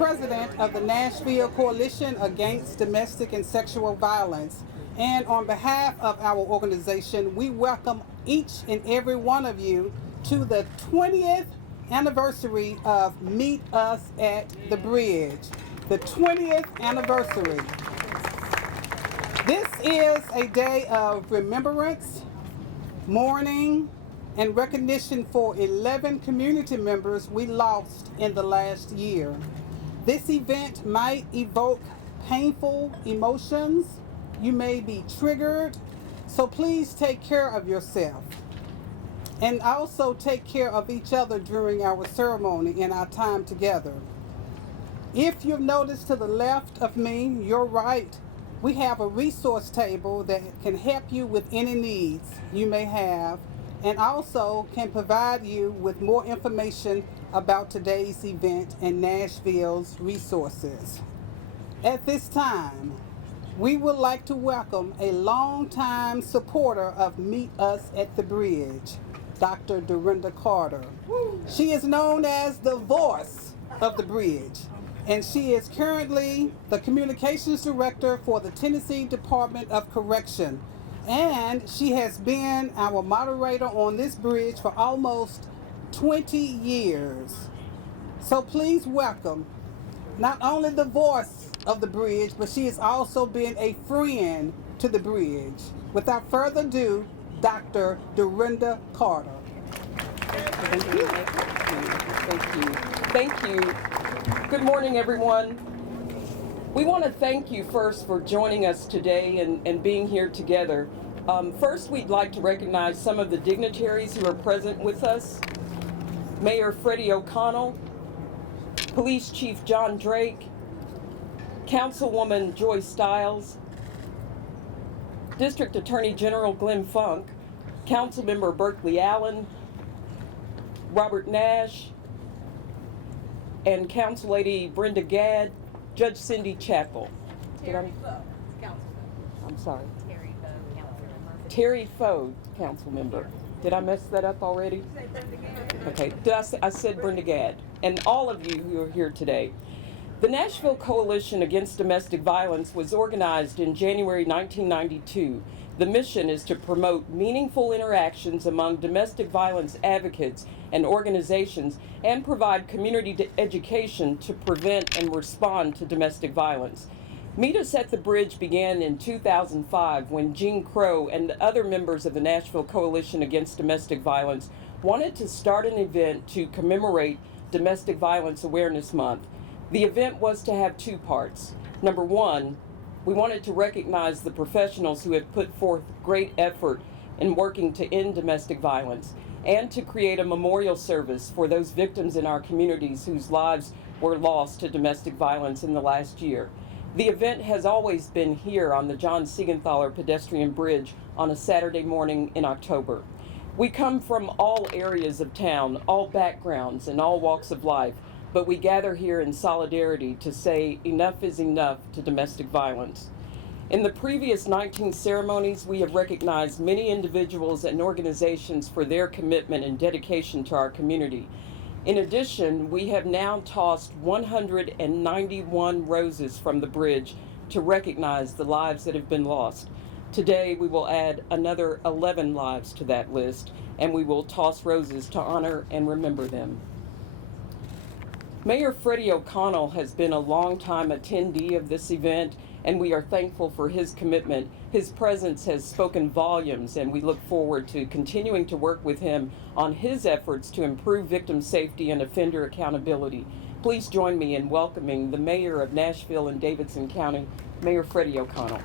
president of the Nashville Coalition Against Domestic and Sexual Violence. And on behalf of our organization, we welcome each and every one of you to the 20th anniversary of Meet Us at the Bridge. The 20th anniversary. This is a day of remembrance, mourning, and recognition for 11 community members we lost in the last year. This event might evoke painful emotions. You may be triggered, so please take care of yourself. And also take care of each other during our ceremony and our time together. If you've noticed to the left of me, your right, we have a resource table that can help you with any needs you may have, and also can provide you with more information about today's event and Nashville's resources. At this time, we would like to welcome a longtime supporter of Meet Us at the Bridge, Dr. Dorinda Carter. She is known as the voice of the bridge, and she is currently the communications director for the Tennessee Department of Correction. And she has been our moderator on this bridge for almost 20 years. So please welcome not only the voice of the bridge, but she has also been a friend to the bridge. Without further ado, Dr. Dorinda Carter. Thank you. Good morning, everyone. We want to thank you first for joining us today and being here together. First, we'd like to recognize some of the dignitaries who are present with us. Mayor Freddie O'Connell, Police Chief John Drake, Councilwoman Joy Stiles, District Attorney General Glynn Funk, Councilmember Berkeley Allen, Robert Nash, and Council Lady Brenda Gadd, Judge Cindy Chappell. Terry Foe, council member. I'm sorry. Terry Foe, council member. Terry Foe, council member. Did I mess that up already? Okay, I said Brenda Gadd, and all of you who are here today. The Nashville Coalition Against Domestic Violence was organized in January 1992. The mission is to promote meaningful interactions among domestic violence advocates and organizations and provide community education to prevent and respond to domestic violence. Meet Us at the Bridge began in 2005 when Jean Crow and other members of the Nashville Coalition Against Domestic Violence wanted to start an event to commemorate Domestic Violence Awareness Month. The event was to have two parts. Number one, we wanted to recognize the professionals who have put forth great effort in working to end domestic violence and to create a memorial service for those victims in our communities whose lives were lost to domestic violence in the last year. The event has always been here on the John Seigenthaler Pedestrian Bridge on a Saturday morning in October. We come from all areas of town, all backgrounds, and all walks of life, but we gather here in solidarity to say enough is enough to domestic violence. In the previous 19 ceremonies, we have recognized many individuals and organizations for their commitment and dedication to our community. In addition, we have now tossed 191 roses from the bridge to recognize the lives that have been lost. Today, we will add another 11 lives to that list, and we will toss roses to honor and remember them. Mayor Freddie O'Connell has been a longtime attendee of this event, and we are thankful for his commitment. His presence has spoken volumes, and we look forward to continuing to work with him on his efforts to improve victim safety and offender accountability. Please join me in welcoming the Mayor of Nashville and Davidson County, Mayor Freddie O'Connell.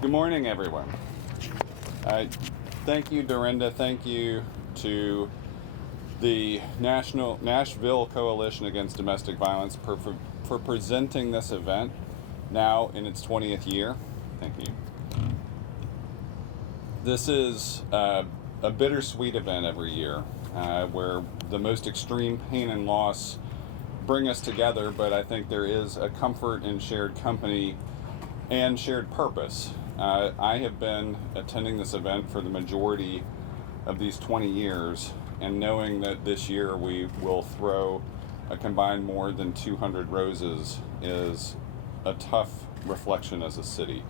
Good morning, everyone. Thank you, Dorinda. Thank you to the Nashville Coalition Against Domestic Violence for presenting this event now in its 20th year. Thank you. This is a bittersweet event every year where the most extreme pain and loss bring us together, but I think there is a comfort in shared company and shared purpose. I have been attending this event for the majority of these 20 years, and knowing that this year we will throw a combined more than 200 roses is a tough reflection as a city.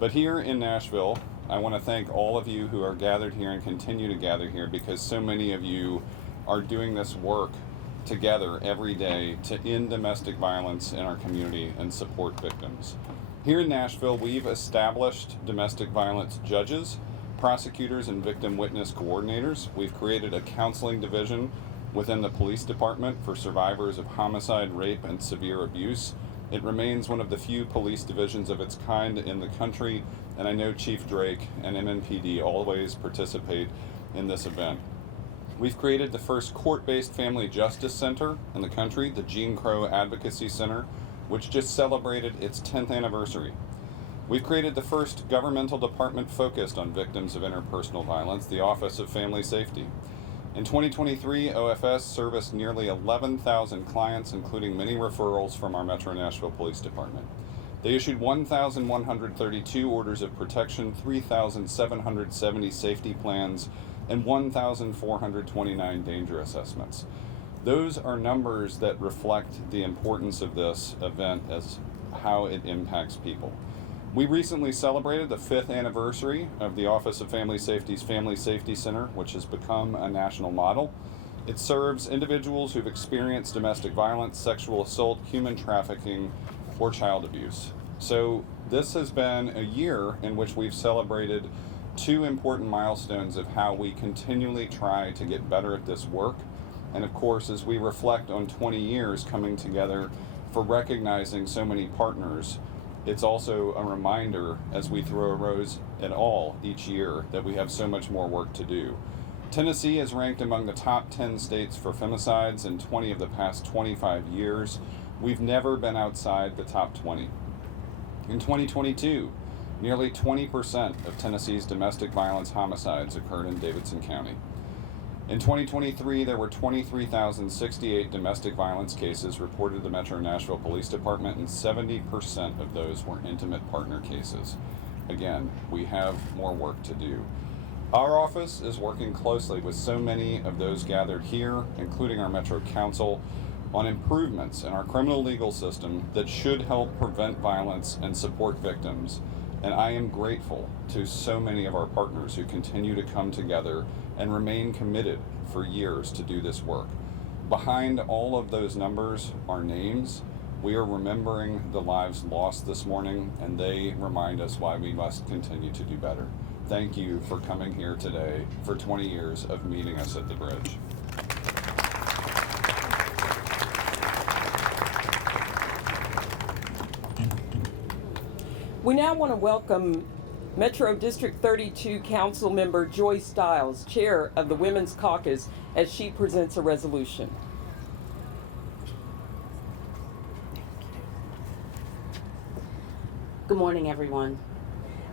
But here in Nashville, I want to thank all of you who are gathered here and continue to gather here, because so many of you are doing this work together every day to end domestic violence in our community and support victims. Here in Nashville, we've established domestic violence judges, prosecutors, and victim witness coordinators. We've created a counseling division within the police department for survivors of homicide, rape, and severe abuse. It remains one of the few police divisions of its kind in the country, and I know Chief Drake and MNPD always participate in this event. We've created the first court-based family justice center in the country, the Gene Crow Advocacy Center, which just celebrated its 10th anniversary. We've created the first governmental department focused on victims of interpersonal violence, the Office of Family Safety. In 2023, OFS serviced nearly 11,000 clients, including many referrals from our Metro Nashville Police Department. They issued 1,132 orders of protection, 3,770 safety plans, and 1,429 danger assessments. Those are numbers that reflect the importance of this event as how it impacts people. We recently celebrated the 5th anniversary of the Office of Family Safety's Family Safety Center, which has become a national model. It serves individuals who've experienced domestic violence, sexual assault, human trafficking, or child abuse. So this has been a year in which we've celebrated 2 important milestones of how we continually try to get better at this work. And of course, as we reflect on 20 years coming together for recognizing so many partners, it's also a reminder as we throw a rose at all each year that we have so much more work to do. Tennessee is ranked among the top 10 states for femicides in 20 of the past 25 years. We've never been outside the top 20. In 2022, nearly 20% of Tennessee's domestic violence homicides occurred in Davidson County. In 2023, there were 23,068 domestic violence cases reported to the Metro Nashville Police Department, and 70% of those were intimate partner cases. Again, we have more work to do. Our office is working closely with so many of those gathered here, including our Metro Council, on improvements in our criminal legal system that should help prevent violence and support victims. And I am grateful to so many of our partners who continue to come together and remain committed for years to do this work. Behind all of those numbers are names. We are remembering the lives lost this morning, and they remind us why we must continue to do better. Thank you for coming here today for 20 years of meeting us at the bridge. We now want to welcome Metro District 32 Council Member Joy Stiles, Chair of the Women's Caucus, as she presents a resolution. Good morning, everyone.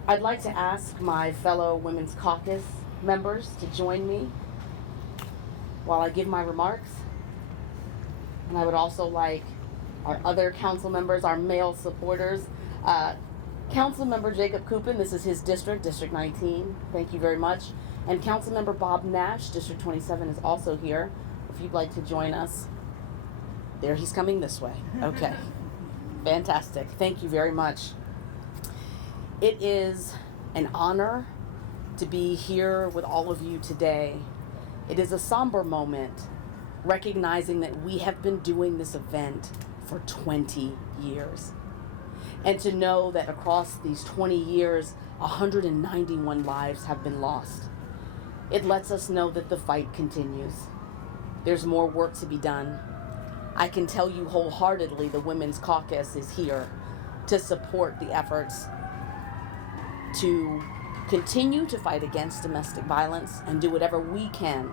I'd like to ask my fellow Women's Caucus members to join me while I give my remarks. And I would also like our other council members, our male supporters, Councilmember Jacob Coupin, this is his district, District 19. Thank you very much. And Councilmember Bob Nash, District 27, is also here. If you'd like to join us. There, he's coming this way. Okay. Fantastic. Thank you very much. It is an honor to be here with all of you today. It is a somber moment, recognizing that we have been doing this event for 20 years. And to know that across these 20 years, 191 lives have been lost. It lets us know that the fight continues. There's more work to be done. I can tell you wholeheartedly the Women's Caucus is here to support the efforts to continue to fight against domestic violence and do whatever we can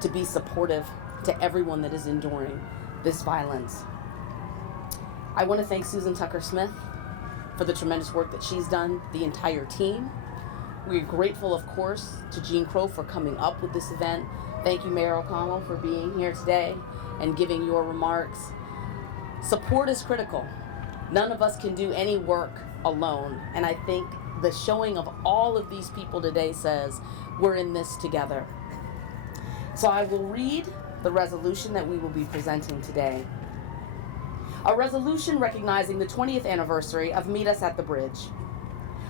to be supportive to everyone that is enduring this violence. I want to thank Susan Tucker-Smith for the tremendous work that she's done, the entire team. We're grateful, of course, to Gene Crow for coming up with this event. Thank you, Mayor O'Connell, for being here today and giving your remarks. Support is critical. None of us can do any work alone, and I think the showing of all of these people today says we're in this together. So I will read the resolution that we will be presenting today. A resolution recognizing the 20th anniversary of Meet Us at the Bridge.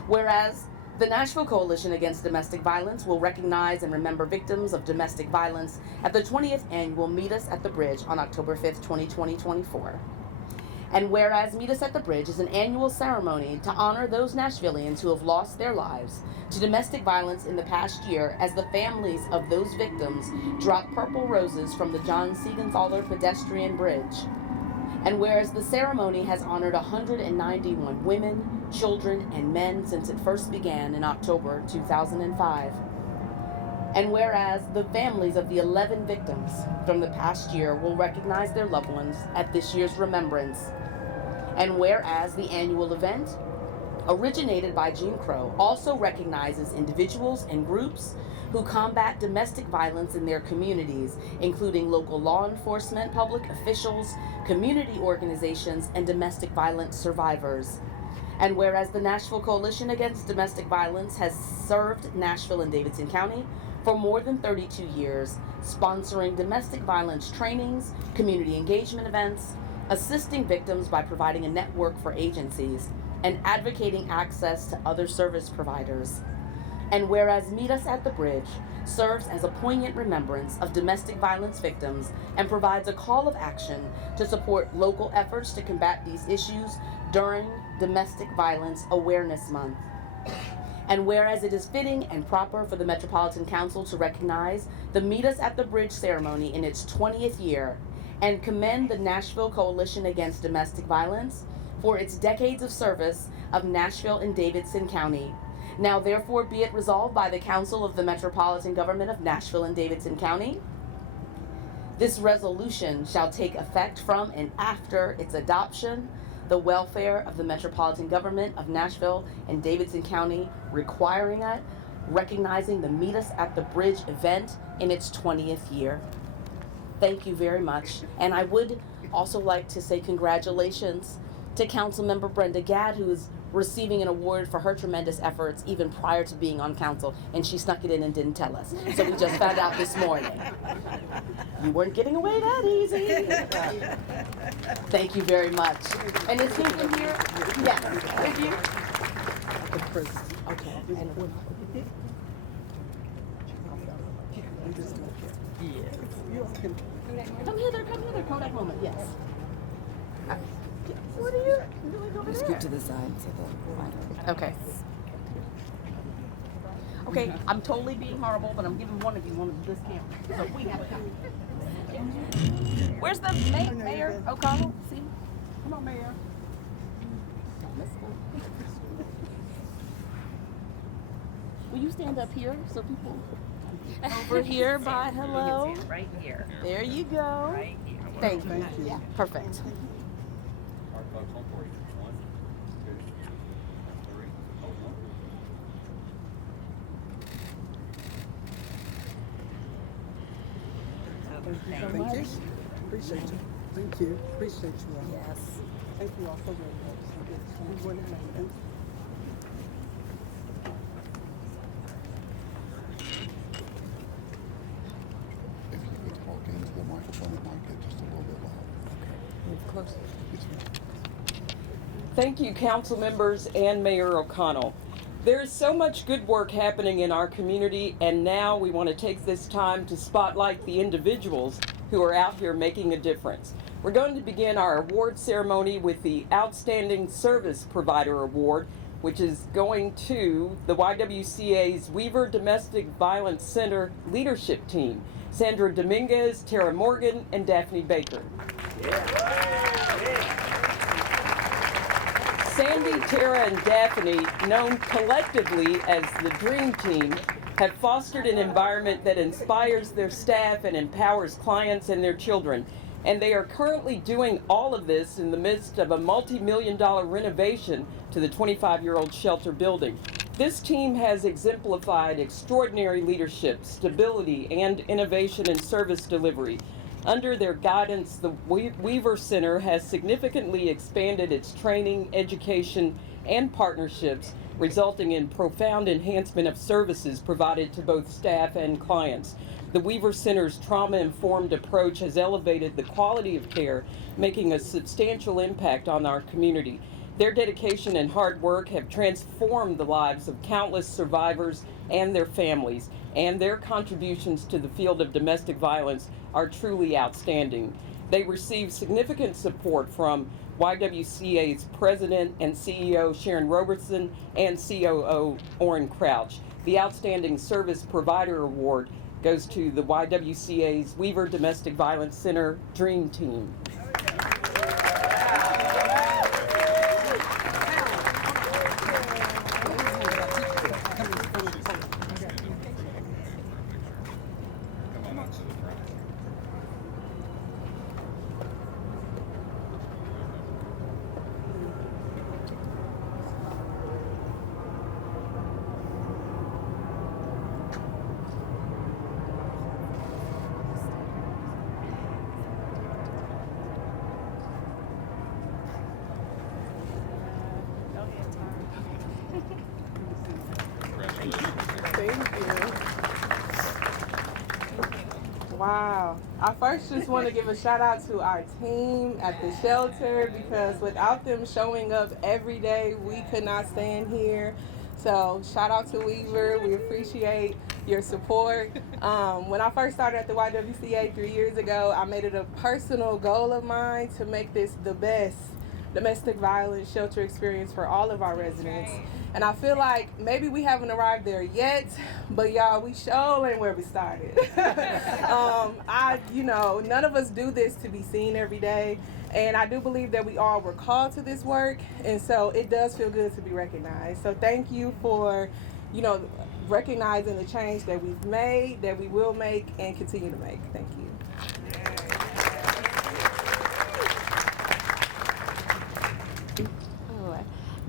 Whereas the Nashville Coalition Against Domestic Violence will recognize and remember victims of domestic violence at the 20th annual Meet Us at the Bridge on October 5th, 2024. And whereas Meet Us at the Bridge is an annual ceremony to honor those Nashvillians who have lost their lives to domestic violence in the past year as the families of those victims drop purple roses from the John Seigenthaler Pedestrian Bridge. And whereas the ceremony has honored 191 women, children, and men since it first began in October 2005. And whereas the families of the 11 victims from the past year will recognize their loved ones at this year's remembrance. And whereas the annual event, originated by Jim Crow, also recognizes individuals and groups who combat domestic violence in their communities, including local law enforcement, public officials, community organizations, and domestic violence survivors. And whereas the Nashville Coalition Against Domestic Violence has served Nashville and Davidson County for more than 32 years, sponsoring domestic violence trainings, community engagement events, assisting victims by providing a network for agencies, and advocating access to other service providers. And whereas Meet Us at the Bridge serves as a poignant remembrance of domestic violence victims and provides a call of action to support local efforts to combat these issues during Domestic Violence Awareness Month. And whereas it is fitting and proper for the Metropolitan Council to recognize the Meet Us at the Bridge ceremony in its 20th year and commend the Nashville Coalition Against Domestic Violence for its decades of service of Nashville and Davidson County. Now therefore be it resolved by the Council of the Metropolitan Government of Nashville and Davidson County. This resolution shall take effect from and after its adoption, the welfare of the Metropolitan Government of Nashville and Davidson County requiring it, recognizing the Meet Us at the Bridge event in its 20th year. Thank you very much. And I would also like to say congratulations to Councilmember Brenda Gadd, who is receiving an award for her tremendous efforts even prior to being on council, and she snuck it in and didn't tell us. So we just found out this morning. You weren't getting away that easy. Thank you very much. And is he in here? Yes. With you? Okay. Come hither, Kodak moment, yes. What are you doing over Just there? get to the side so that Okay. Okay, I'm totally being horrible, but I'm giving one of you one of this camera. So we have a camera. Where's the Mayor O'Connell? See? Come on, Mayor. Will you stand up here so people over here by hello? Right here. There you go. Right here. Thank you. Yeah, perfect. Thank you. Appreciate you. Thank you. Appreciate you all. Yes. Thank you all so very much. You were amazing. If you could talk into the microphone, it might get just a little bit louder. move closer. Yes, ma'am. Thank you, council members and Mayor O'Connell. There is so much good work happening in our community, and now we want to take this time to spotlight the individuals who are out here making a difference. We're going to begin our award ceremony with the Outstanding Service Provider Award, which is going to the YWCA's Weaver Domestic Violence Center Leadership Team, Sandra Dominguez, Tara Morgan, and Daphne Baker. Sandy, Tara, and Daphne, known collectively as the Dream Team, have fostered an environment that inspires their staff and empowers clients and their children. And they are currently doing all of this in the midst of a multi-million-dollar renovation to the 25-year-old shelter building. This team has exemplified extraordinary leadership, stability, and innovation in service delivery. Under their guidance, the Weaver Center has significantly expanded its training, education, and partnerships resulting in profound enhancement of services provided to both staff and clients. The Weaver Center's trauma-informed approach has elevated the quality of care, making a substantial impact on our community. Their dedication and hard work have transformed the lives of countless survivors and their families, and their contributions to the field of domestic violence are truly outstanding. They receive significant support from YWCA's President and CEO Sharon Robertson and COO Orrin Crouch. The Outstanding Service Provider Award goes to the YWCA's Weaver Domestic Violence Center Dream Team. Wow. I first just want to give a shout out to our team at the shelter, because without them showing up every day, we could not stand here. So shout out to Weaver. We appreciate your support. When I first started at the YWCA 3 years ago, I made it a personal goal of mine to make this the best domestic violence shelter experience for all of our residents. And I feel like maybe we haven't arrived there yet, but y'all, we sure ain't where we started. None of us do this to be seen every day. And I do believe that we all were called to this work. And so it does feel good to be recognized. So thank you for, recognizing the change that we've made, that we will make, and continue to make. Thank you.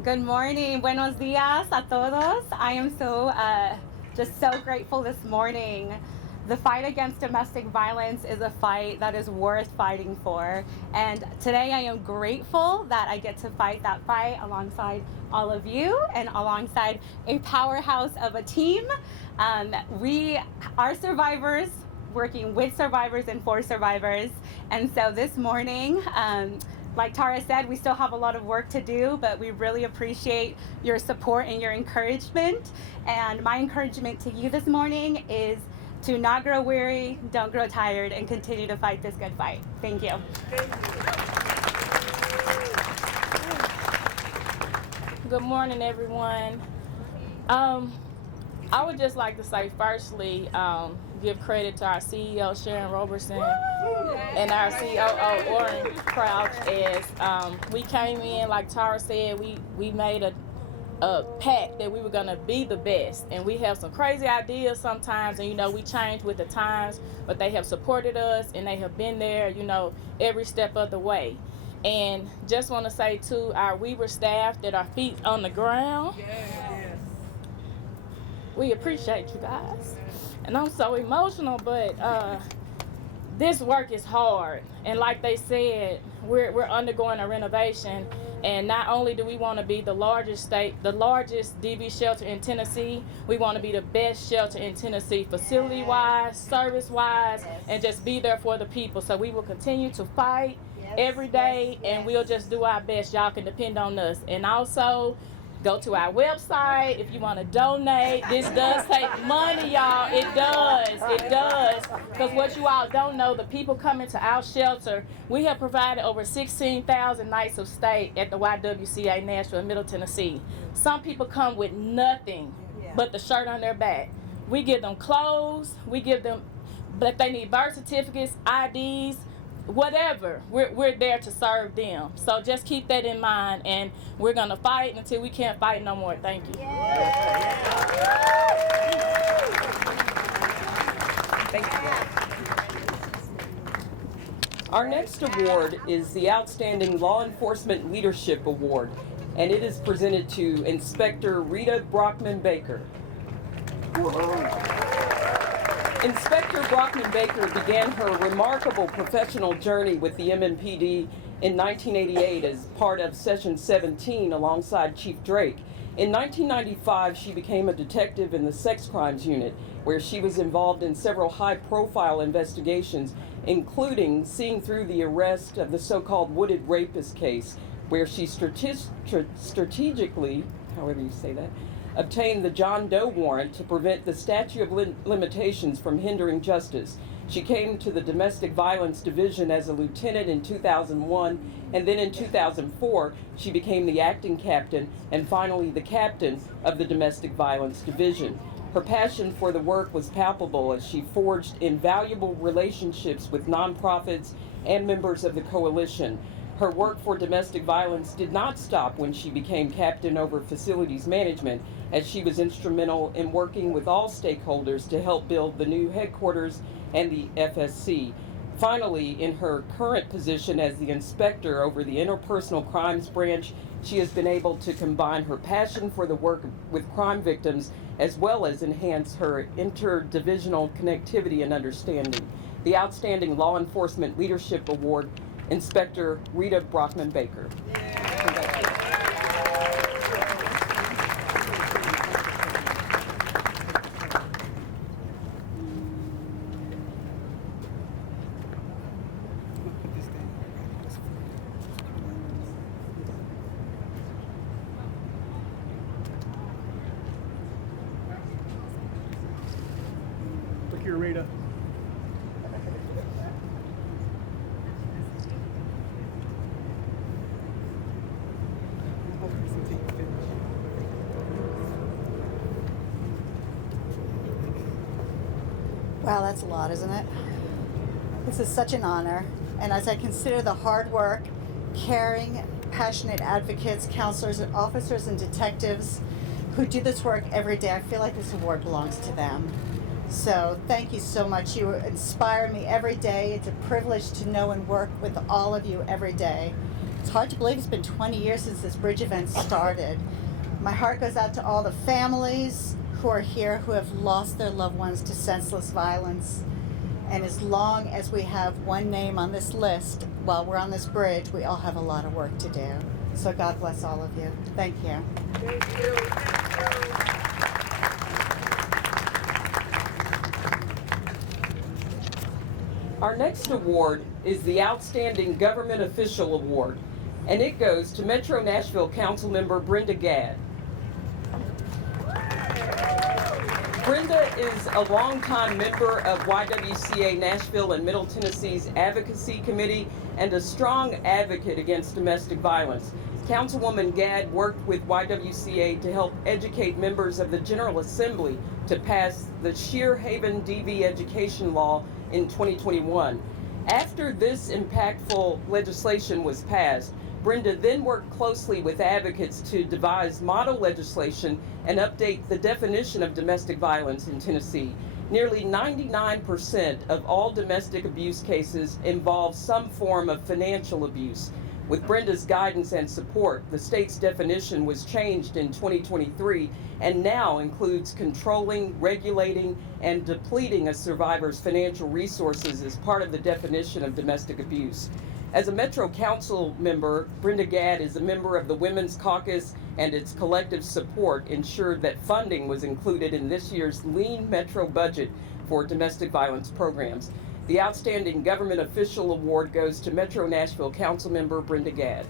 Good morning. Buenos dias a todos. I am just so grateful this morning. The fight against domestic violence is a fight that is worth fighting for. And today I am grateful that I get to fight that fight alongside all of you and alongside a powerhouse of a team. We are survivors working with survivors and for survivors. And so this morning, like Tara said, we still have a lot of work to do, but we really appreciate your support and your encouragement. And my encouragement to you this morning is to not grow weary, don't grow tired, and continue to fight this good fight. Thank you. Good morning, everyone. I would just like to say, firstly, give credit to our CEO, Sharon Robertson, and our COO, Orrin Crouch, as we came in, like Tara said, we made a pact that we were going to be the best. And we have some crazy ideas sometimes, and, we change with the times, but they have supported us, and they have been there, every step of the way. And just want to say to our Weaver staff that our feet on the ground, we appreciate you guys. And I'm so emotional, but this work is hard. And like they said, we're undergoing a renovation. And not only do we want to be the largest DV shelter in Tennessee, we want to be the best shelter in Tennessee, facility-wise, service-wise, and just be there for the people. So we will continue to fight every day, and we'll just do our best. Y'all can depend on us. And also, go to our website if you want to donate. This does take money, y'all. It does. Because what you all don't know, the people coming to our shelter, we have provided over 16,000 nights of stay at the YWCA Nashville, Middle Tennessee. Some people come with nothing but the shirt on their back. We give them clothes. We give them, but they need birth certificates, IDs, whatever. We're there to serve them. So just keep that in mind, and we're gonna fight until we can't fight no more. Thank you. Thank you. Our next award is the Outstanding Law Enforcement Leadership Award, and it is presented to Inspector Rita Brockman-Baker. Inspector Brockman-Baker began her remarkable professional journey with the MMPD in 1988 as part of Session 17 alongside Chief Drake. In 1995, she became a detective in the sex crimes unit, where she was involved in several high-profile investigations, including seeing through the arrest of the so-called Wooded Rapist case, where she strategically, however you say that, obtained the John Doe warrant to prevent the statute of limitations from hindering justice. She came to the Domestic Violence Division as a lieutenant in 2001, and then in 2004, she became the acting captain and finally the captain of the Domestic Violence Division. Her passion for the work was palpable as she forged invaluable relationships with nonprofits and members of the coalition. Her work for domestic violence did not stop when she became captain over facilities management, as she was instrumental in working with all stakeholders to help build the new headquarters and the FSC. Finally, in her current position as the inspector over the interpersonal crimes branch, she has been able to combine her passion for the work with crime victims as well as enhance her interdivisional connectivity and understanding. The Outstanding Law Enforcement Leadership Award, Inspector Rita Brockman-Baker. Look here, Rita. Wow, that's a lot, isn't it? This is such an honor. And as I consider the hard work, caring, passionate advocates, counselors, and officers and detectives who do this work every day, I feel like this award belongs to them. So thank you so much. You inspire me every day. It's a privilege to know and work with all of you every day. It's hard to believe it's been 20 years since this bridge event started. My heart goes out to all the families who are here who have lost their loved ones to senseless violence. And as long as we have one name on this list while we're on this bridge, we all have a lot of work to do. So God bless all of you. Thank you. Thank you. Our next award is the Outstanding Government Official Award, and it goes to Metro Nashville Councilmember Brenda Gadd. Brenda is a longtime member of YWCA Nashville and Middle Tennessee's Advocacy Committee and a strong advocate against domestic violence. Councilwoman Gadd worked with YWCA to help educate members of the General Assembly to pass the Sheer Haven DV education law in 2021. After this impactful legislation was passed, Brenda then worked closely with advocates to devise model legislation and update the definition of domestic violence in Tennessee. Nearly 99% of all domestic abuse cases involve some form of financial abuse. With Brenda's guidance and support, the state's definition was changed in 2023 and now includes controlling, regulating, and depleting a survivor's financial resources as part of the definition of domestic abuse. As a Metro Council member, Brenda Gadd is a member of the Women's Caucus, and its collective support ensured that funding was included in this year's lean Metro budget for domestic violence programs. The Outstanding Government Official Award goes to Metro Nashville Councilmember Brenda Gadd.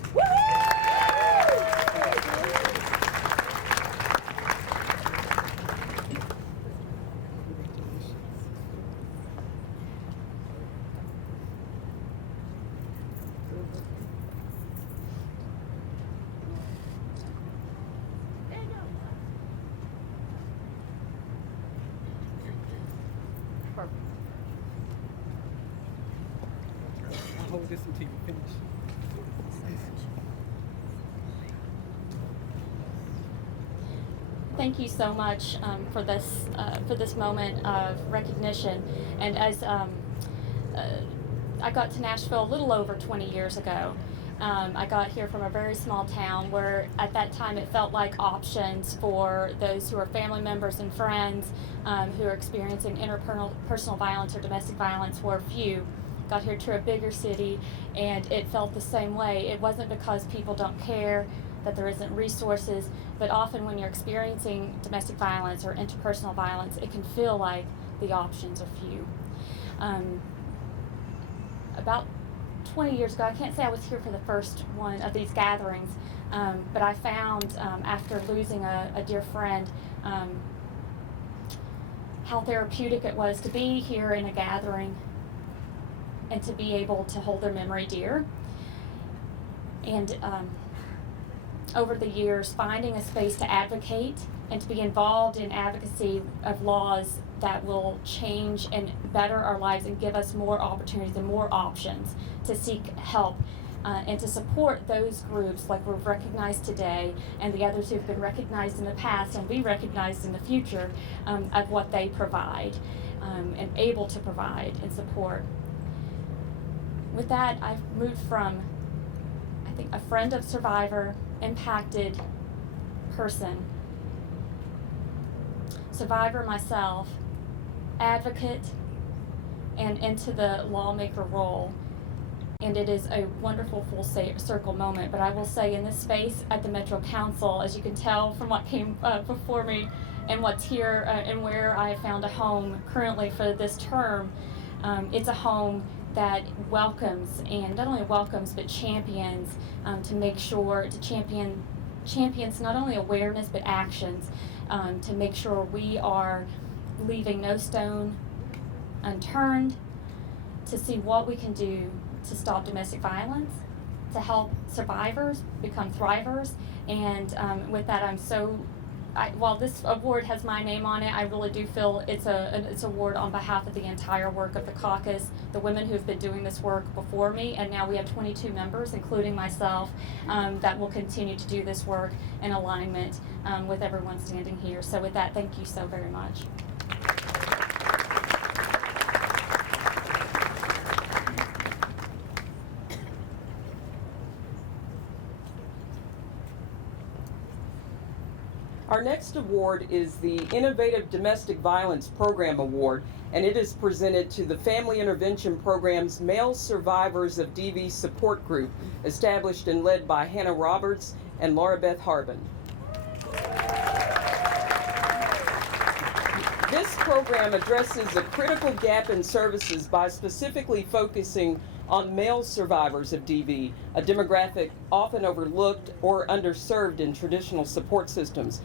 I'll hold this until you finish. Thank you so much for this moment of recognition. And as I got to Nashville a little over 20 years ago, I got here from a very small town where at that time it felt like options for those who are family members and friends who are experiencing interpersonal violence or domestic violence were few. Got here to a bigger city and it felt the same way. It wasn't because people don't care that there isn't resources, but often when you're experiencing domestic violence or interpersonal violence, it can feel like the options are few. About 20 years ago, I can't say I was here for the first one of these gatherings, but I found after losing a dear friend how therapeutic it was to be here in a gathering and to be able to hold their memory dear. And over the years, finding a space to advocate and to be involved in advocacy of laws that will change and better our lives and give us more opportunities and more options to seek help and to support those groups like we're recognized today and the others who've been recognized in the past and be recognized in the future of what they provide and able to provide and support. With that, I've moved from, I think, a friend of survivor, impacted person, survivor myself, advocate, and into the lawmaker role. And it is a wonderful full circle moment. But I will say in this space at the Metro Council, as you can tell from what came before me and what's here and where I have found a home currently for this term, it's a home that welcomes, and not only welcomes, but champions to make sure to champions not only awareness but actions to make sure we are leaving no stone unturned to see what we can do to stop domestic violence, to help survivors become thrivers. And with that, while this award has my name on it, I really do feel it's an award on behalf of the entire work of the caucus, the women who've been doing this work before me, and now we have 22 members, including myself, that will continue to do this work in alignment with everyone standing here. So with that, thank you so very much. Our next award is the Innovative Domestic Violence Program Award, and it is presented to the Family Intervention Program's Male Survivors of DV Support Group, established and led by Hannah Roberts and Laura Beth Harbin. This program addresses a critical gap in services by specifically focusing on male survivors of DV, a demographic often overlooked or underserved in traditional support systems.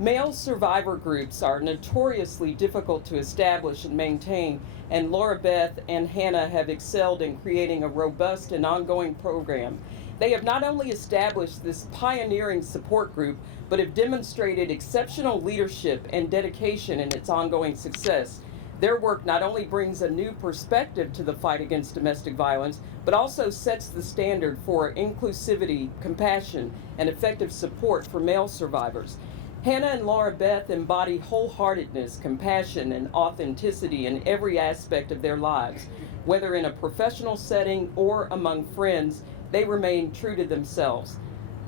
Male survivor groups are notoriously difficult to establish and maintain, and Laura Beth and Hannah have excelled in creating a robust and ongoing program. They have not only established this pioneering support group, but have demonstrated exceptional leadership and dedication in its ongoing success. Their work not only brings a new perspective to the fight against domestic violence, but also sets the standard for inclusivity, compassion, and effective support for male survivors. Hannah and Laura Beth embody wholeheartedness, compassion, and authenticity in every aspect of their lives. Whether in a professional setting or among friends, they remain true to themselves.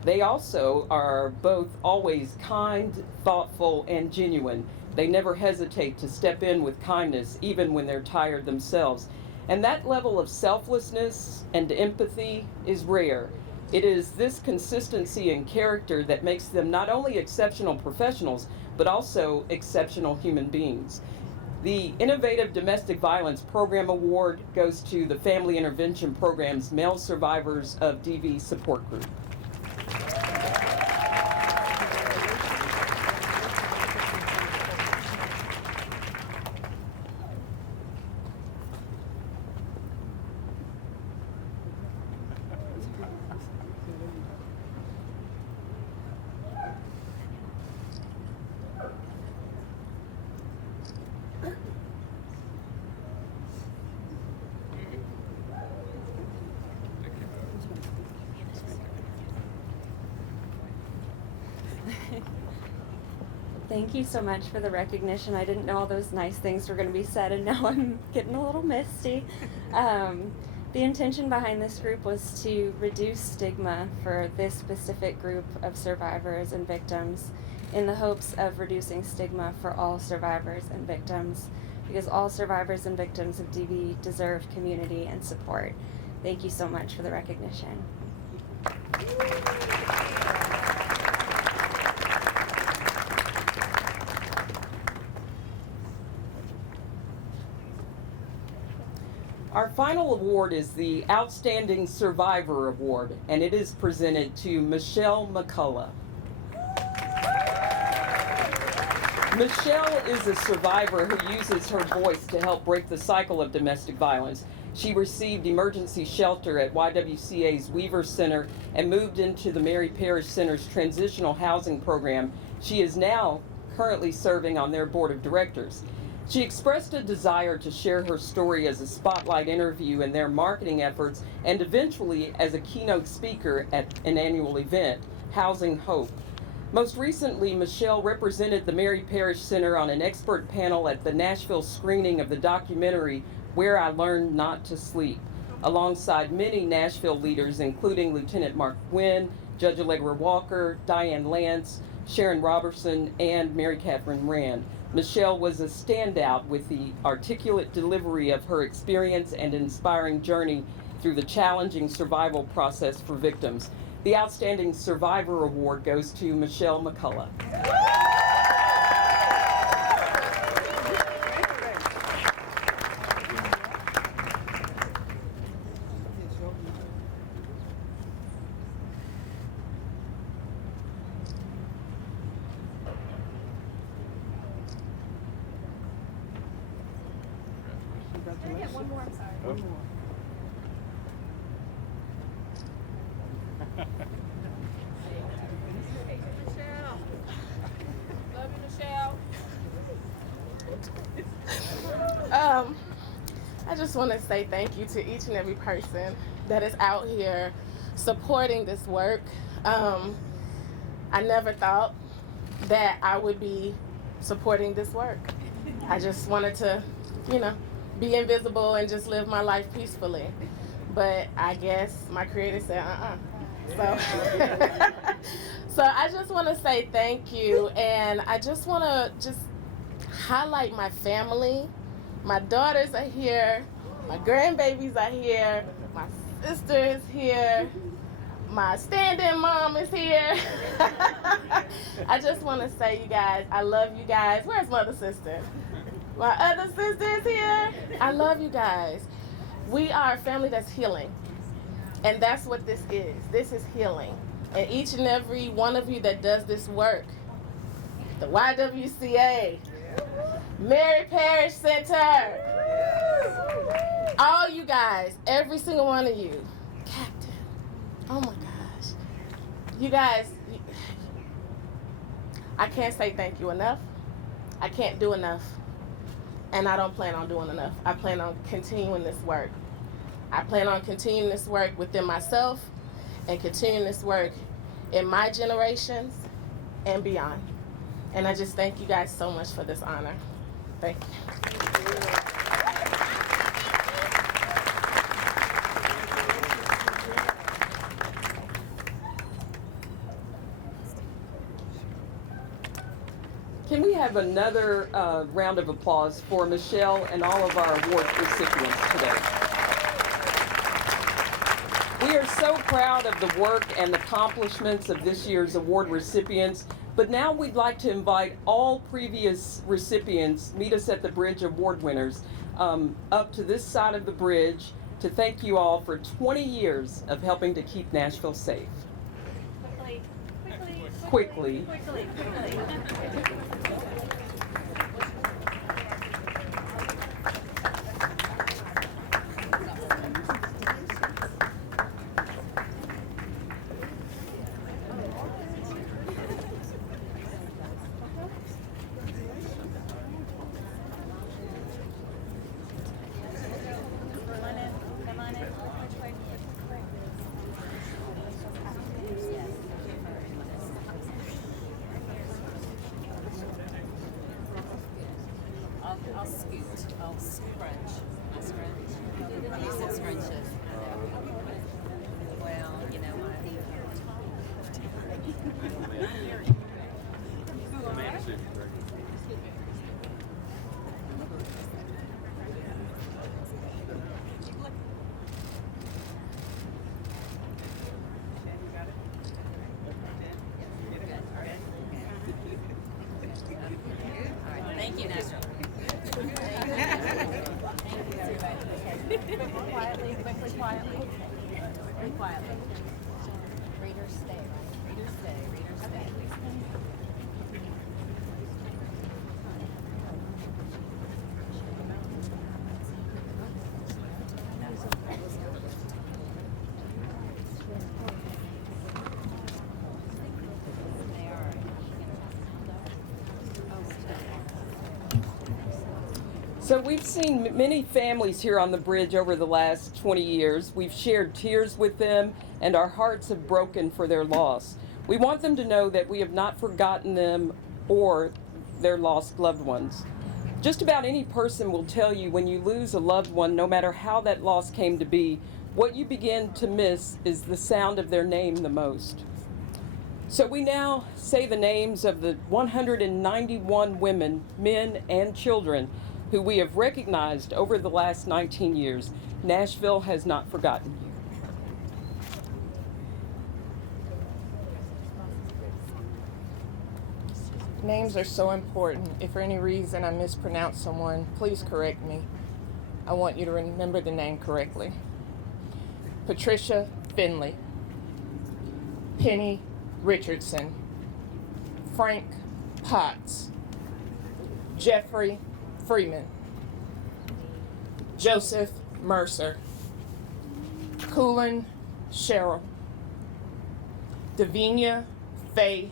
They also are both always kind, thoughtful, and genuine. They never hesitate to step in with kindness, even when they're tired themselves. And that level of selflessness and empathy is rare. It is this consistency and character that makes them not only exceptional professionals, but also exceptional human beings. The Innovative Domestic Violence Program Award goes to the Family Intervention Program's Male Survivors of DV Support Group. Thank you so much for the recognition. I didn't know all those nice things were going to be said, and now I'm getting a little misty. The intention behind this group was to reduce stigma for this specific group of survivors and victims in the hopes of reducing stigma for all survivors and victims, because all survivors and victims of DV deserve community and support. Thank you so much for the recognition. Our final award is the Outstanding Survivor Award, and it is presented to Michelle McCullough. Michelle is a survivor who uses her voice to help break the cycle of domestic violence. She received emergency shelter at YWCA's Weaver Center and moved into the Mary Parish Center's transitional housing program. She is now currently serving on their board of directors. She expressed a desire to share her story as a spotlight interview in their marketing efforts and eventually as a keynote speaker at an annual event, Housing Hope. Most recently, Michelle represented the Mary Parish Center on an expert panel at the Nashville screening of the documentary Where I Learned Not to Sleep, alongside many Nashville leaders, including Lieutenant Mark Gwynn, Judge Allegra Walker, Diane Lance, Sharon Robertson, and Mary Catherine Rand. Michelle was a standout with the articulate delivery of her experience and inspiring journey through the challenging survival process for victims. The Outstanding Survivor Award goes to Michelle McCullough. Can I get one more? I'm sorry. One more. Michelle. Love you, Michelle. I just want to say thank you to each and every person that is out here supporting this work. I never thought that I would be supporting this work. I just wanted to, be invisible and just live my life peacefully. But I guess my creator said, So I just want to say thank you, and I just want to highlight my family. My daughters are here, my grandbabies are here, my sister is here, my stand-in mom is here. I just want to say, you guys, I love you guys. Where's my other sister? My other sister is here. I love you guys. We are a family that's healing, and that's what this is. This is healing. And each and every one of you that does this work, the YWCA, Mary Parish Center, all you guys, every single one of you, Captain, oh my gosh, you guys, I can't say thank you enough. I can't do enough, and I don't plan on doing enough. I plan on continuing this work. I plan on continuing this work within myself and continuing this work in my generations and beyond. And I just thank you guys so much for this honor. Thank you. Can we have another round of applause for Michelle and all of our award recipients today? We are so proud of the work and accomplishments of this year's award recipients, but now we'd like to invite all previous recipients, Meet Us at the Bridge award winners, up to this side of the bridge to thank you all for 20 years of helping to keep Nashville safe. Quickly. I'll scrunch. I scrunch. You said scrunches. Well, you know what? Thank you, Nashville. quietly, quickly, quietly. Really quietly. Readers stay, right? Readers stay, readers stay. So we've seen many families here on the bridge over the last 20 years. We've shared tears with them, and our hearts have broken for their loss. We want them to know that we have not forgotten them or their lost loved ones. Just about any person will tell you when you lose a loved one, no matter how that loss came to be, what you begin to miss is the sound of their name the most. So we now say the names of the 191 women, men, and children who we have recognized over the last 19 years. Nashville has not forgotten you. Names are so important. If for any reason I mispronounce someone, please correct me. I want you to remember the name correctly. Patricia Finley, Penny Richardson, Frank Potts, Jeffrey Freeman, Joseph Mercer, Coolin Sherrill, Davinia Faye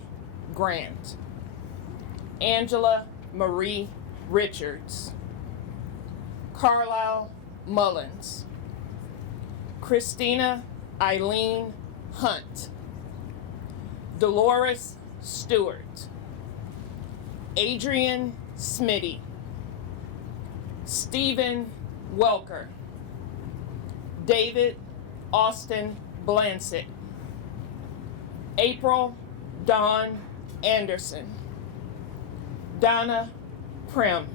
Grant, Angela Marie Richards, Carlisle Mullins, Christina Eileen Hunt, Dolores Stewart, Adrian Smitty, Stephen Welker, David Austin Blansett, April Dawn Anderson, Donna Prim,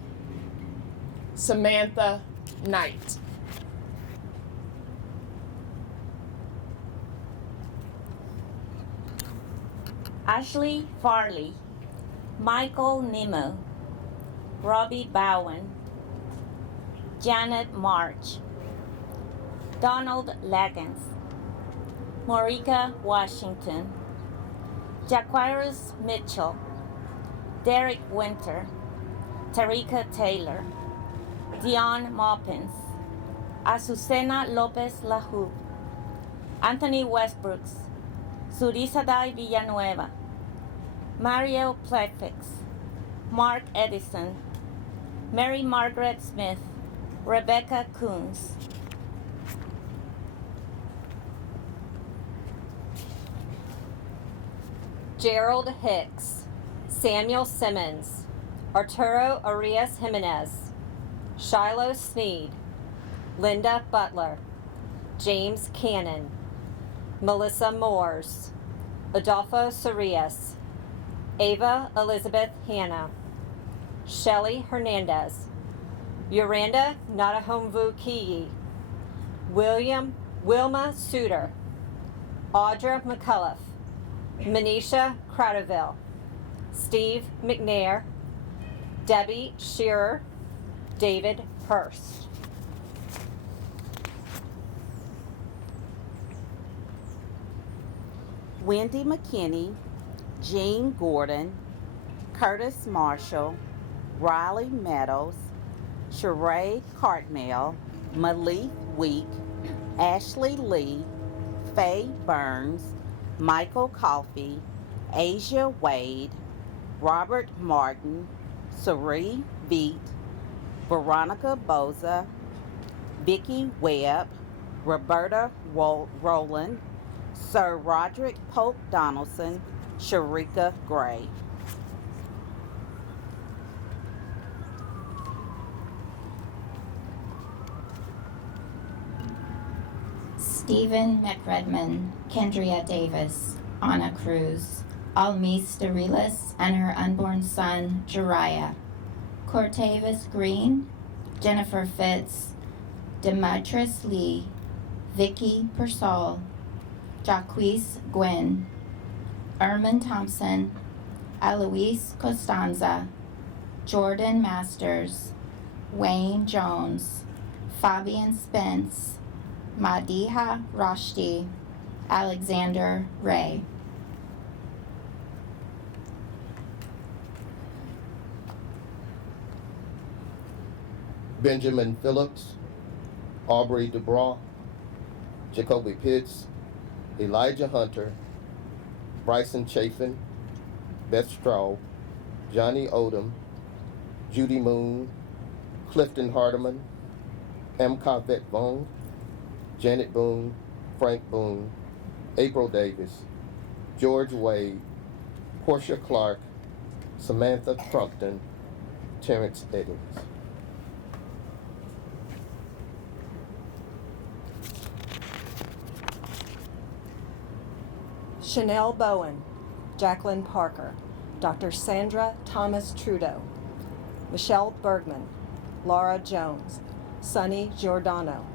Samantha Knight. Ashley Farley, Michael Nemo, Robbie Bowen, Janet March, Donald Leggins, Morika Washington, Jaquarius Mitchell, Derek Winter, Tarika Taylor, Dion Maupins, Azucena Lopez Lahub, Anthony Westbrooks, Surisadai Villanueva, Mario Plefix, Mark Edison, Mary Margaret Smith, Rebecca Coons. Gerald Hicks, Samuel Simmons, Arturo Arias Jimenez, Shiloh Sneed, Linda Butler, James Cannon, Melissa Moores, Adolfo Sarias, Ava Elizabeth Hanna, Shelley Hernandez, Yoranda Nadahomvu Kiyi, Wilma Suter, Audra McCullough, Manisha Crowderville, Steve McNair, Debbie Shearer, David Hurst. Wendy McKinney, Jean Gordon, Curtis Marshall, Riley Meadows, Sheree Cartmell, Malik Week, Ashley Lee, Faye Burns, Michael Coffey, Asia Wade, Robert Martin, Sari Veet, Veronica Boza, Vicki Webb, Roberta Rowland, Sir Roderick Pope Donaldson, Sharika Gray. Stephen McRedmond, Kendria Davis, Anna Cruz, Almis Derilis and her unborn son, Jariah, Cortavis Green, Jennifer Fitz, Demetris Lee, Vicky Persall, Jacquees Gwynn, Erman Thompson, Eloise Costanza, Jordan Masters, Wayne Jones, Fabian Spence, Madiha Rashdi, Alexander Ray. Benjamin Phillips, Aubrey DeBraw, Jacoby Pitts, Elijah Hunter, Bryson Chafin, Beth Straub, Johnny Odom, Judy Moon, Clifton Hardeman, M. Kavet Vong, Janet Boone, Frank Boone, April Davis, George Wade, Portia Clark, Samantha Crumpton, Terrence Eddings. Chanel Bowen, Jacqueline Parker, Dr. Sandra Thomas Trudeau, Michelle Bergman, Laura Jones, Sunny Giordano,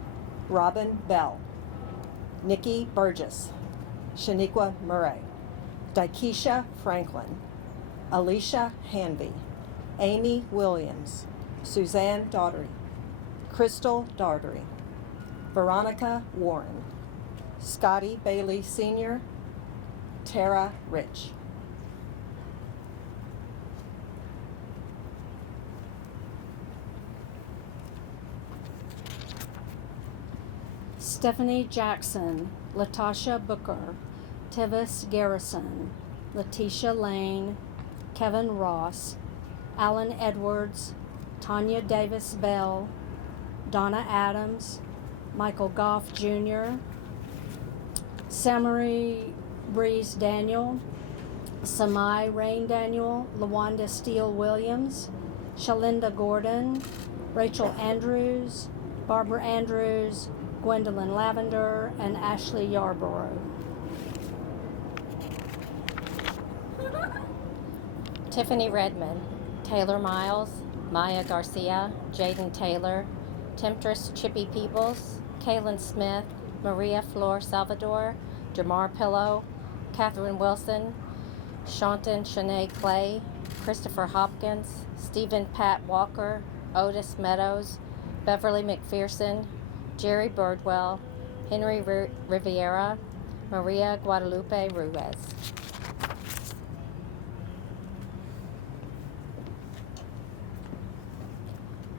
Robin Bell, Nikki Burgess, Shaniqua Murray, Daikisha Franklin, Alicia Hanvey, Amy Williams, Suzanne Daughtery, Crystal Daughtery, Veronica Warren, Scotty Bailey Sr., Tara Rich. Stephanie Jackson, Latasha Booker, Tevis Garrison, Letitia Lane, Kevin Ross, Alan Edwards, Tanya Davis Bell, Donna Adams, Michael Goff Jr., Samarie Breeze Daniel, Samai Rain Daniel, Lawanda Steele Williams, Shalinda Gordon, Rachel Andrews, Barbara Andrews, Gwendolyn Lavender, and Ashley Yarborough. Tiffany Redmond, Taylor Miles, Maya Garcia, Jaden Taylor, Temptress Chippy Peebles, Kaylin Smith, Maria Flor Salvador, Jamar Pillow, Catherine Wilson, Shanton Shanae Clay, Christopher Hopkins, Stephen Pat Walker, Otis Meadows, Beverly McPherson, Jerry Birdwell, Henry Riviera, Maria Guadalupe Ruiz.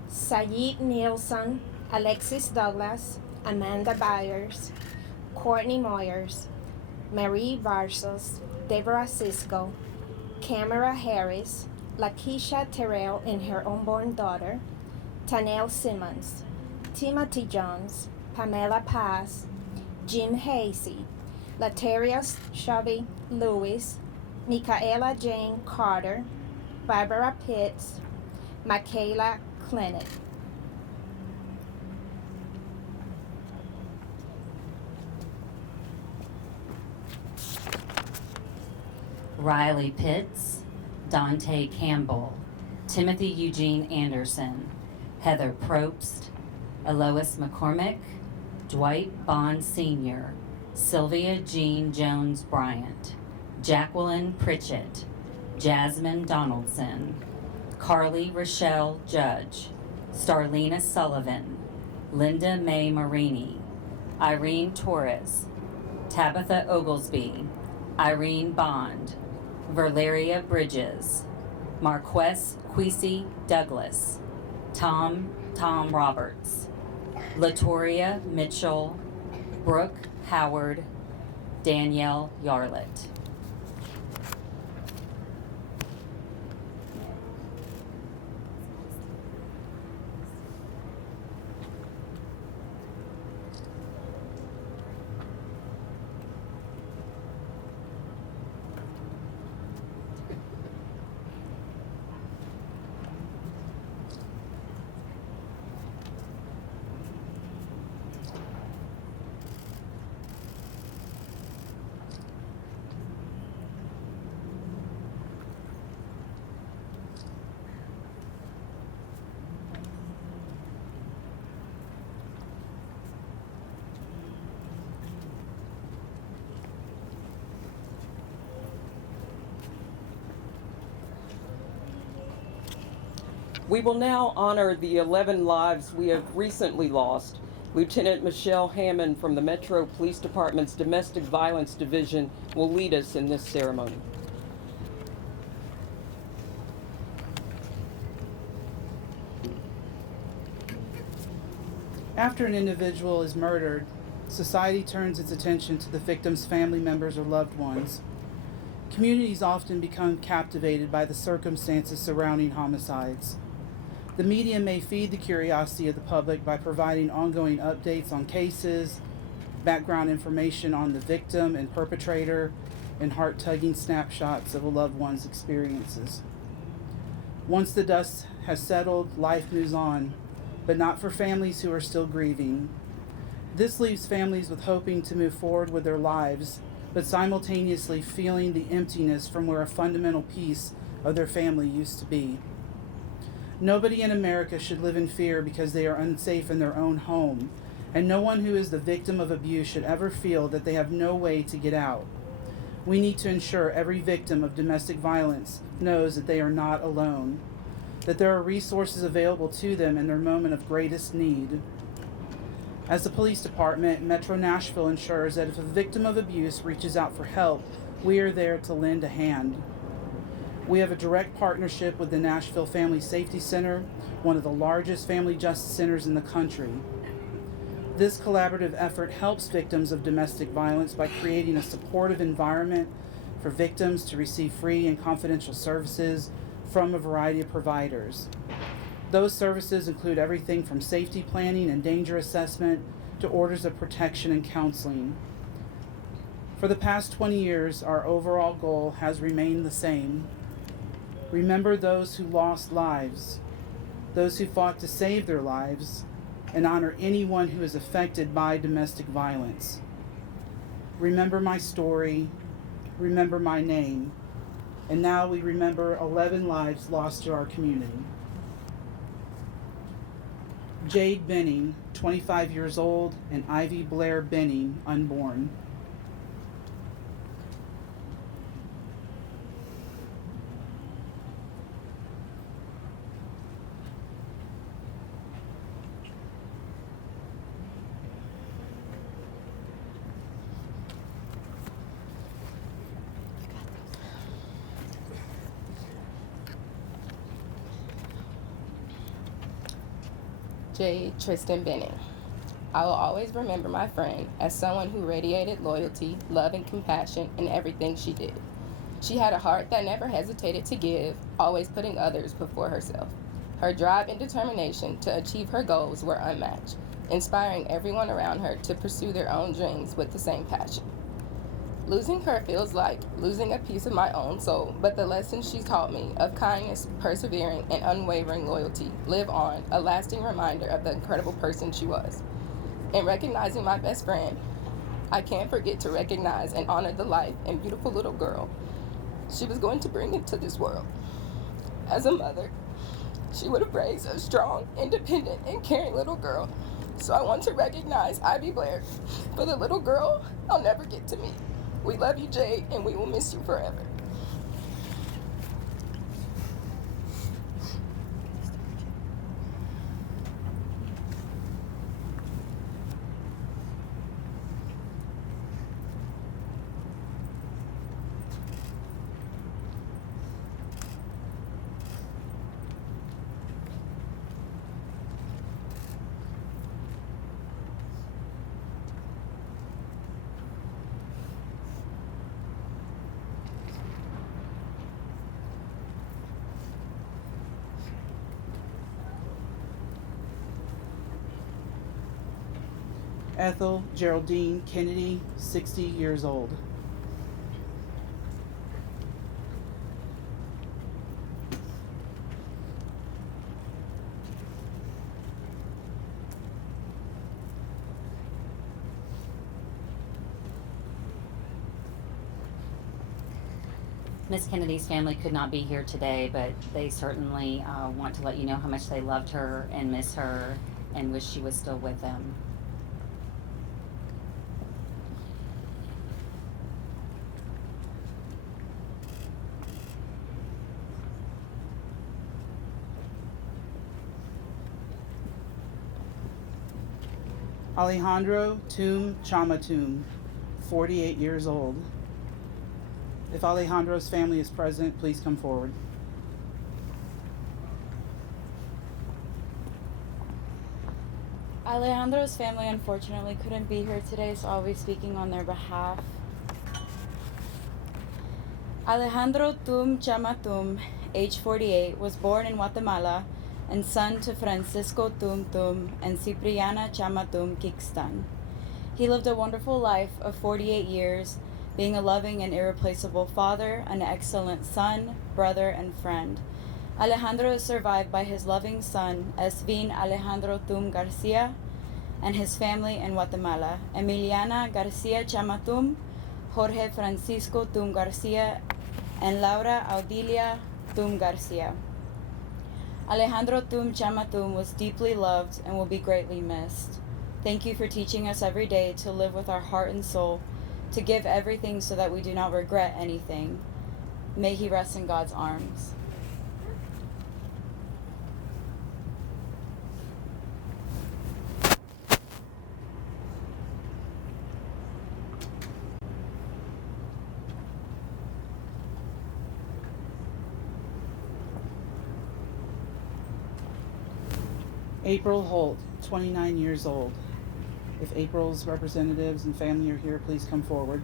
Sayid Nielsen, Alexis Douglas, Amanda Byers, Courtney Moyers, Marie Varsos, Deborah Cisco, Camera Harris, Lakeisha Terrell and her unborn daughter, Tanel Simmons, Timothy Jones, Pamela Paz, Jim Hasey, Laterius Shelby Lewis, Michaela Jane Carter, Barbara Pitts, Michaela Clinic. Riley Pitts, Dante Campbell, Timothy Eugene Anderson, Heather Probst, Elois McCormick, Dwight Bond Sr., Sylvia Jean Jones Bryant, Jacqueline Pritchett, Jasmine Donaldson, Carly Rochelle Judge, Starlina Sullivan, Linda Mae Marini, Irene Torres, Tabitha Oglesby, Irene Bond, Verleria Bridges, Marquess Queasy Douglas, Tom Roberts, Latoria Mitchell, Brooke Howard, Danielle Yarlett. We will now honor the 11 lives we have recently lost Lieutenant Michelle Hammond from the Metro Police Department's Domestic Violence Division will lead us in this ceremony. After an individual is murdered, society turns its attention to the victim's family members or loved ones. Communities often become captivated by the circumstances surrounding homicides. The media may feed the curiosity of the public by providing ongoing updates on cases, background information on the victim and perpetrator, and heart-tugging snapshots of a loved one's experiences. Once the dust has settled, life moves on, but not for families who are still grieving. This leaves families with hoping to move forward with their lives, but simultaneously feeling the emptiness from where a fundamental piece of their family used to be. Nobody in America should live in fear because they are unsafe in their own home, and no one who is the victim of abuse should ever feel that they have no way to get out. We need to ensure every victim of domestic violence knows that they are not alone, that there are resources available to them in their moment of greatest need. As the police department, Metro Nashville ensures that if a victim of abuse reaches out for help, we are there to lend a hand. We have a direct partnership with the Nashville Family Safety Center, one of the largest family justice centers in the country. This collaborative effort helps victims of domestic violence by creating a supportive environment for victims to receive free and confidential services from a variety of providers. Those services include everything from safety planning and danger assessment to orders of protection and counseling. For the past 20 years, our overall goal has remained the same. Remember those who lost lives, those who fought to save their lives, and honor anyone who is affected by domestic violence. Remember my story, remember my name, and now we remember 11 lives lost to our community. Jade Benning, 25 years old, and Ivy Blair Benning, unborn. Jade Tristan Benning. I will always remember my friend as someone who radiated loyalty, love, and compassion in everything she did. She had a heart that never hesitated to give, always putting others before herself. Her drive and determination to achieve her goals were unmatched, inspiring everyone around her to pursue their own dreams with the same passion. Losing her feels like losing a piece of my own soul, but the lessons she taught me of kindness, persevering, and unwavering loyalty live on, a lasting reminder of the incredible person she was. In recognizing my best friend, I can't forget to recognize and honor the life and beautiful little girl she was going to bring into this world. As a mother, she would have raised a strong, independent, and caring little girl. So I want to recognize Ivy Blair for the little girl I'll never get to meet. We love you, Jade, and we will miss you forever. Ethel Geraldine Kennedy, 60 years old. Miss Kennedy's family could not be here today, but they certainly want to let you know how much they loved her and miss her and wish she was still with them. Alejandro Tum Chamatum, 48 years old. If Alejandro's family is present, please come forward. Alejandro's family unfortunately couldn't be here today, so I'll be speaking on their behalf. Alejandro Tum Chamatum, age 48, was born in Guatemala and son to Francisco Tum Tum and Cipriana Chamatum Kikstan. He lived a wonderful life of 48 years, being a loving and irreplaceable father, an excellent son, brother, and friend. Alejandro is survived by his loving son, Esvin Alejandro Tum Garcia, and his family in Guatemala, Emiliana Garcia Chamatum, Jorge Francisco Tum Garcia, and Laura Audilia Tum Garcia. Alejandro Tum Chamatum was deeply loved and will be greatly missed. Thank you for teaching us every day to live with our heart and soul, to give everything so that we do not regret anything. May he rest in God's arms. April Holt, 29 years old. If April's representatives and family are here, please come forward.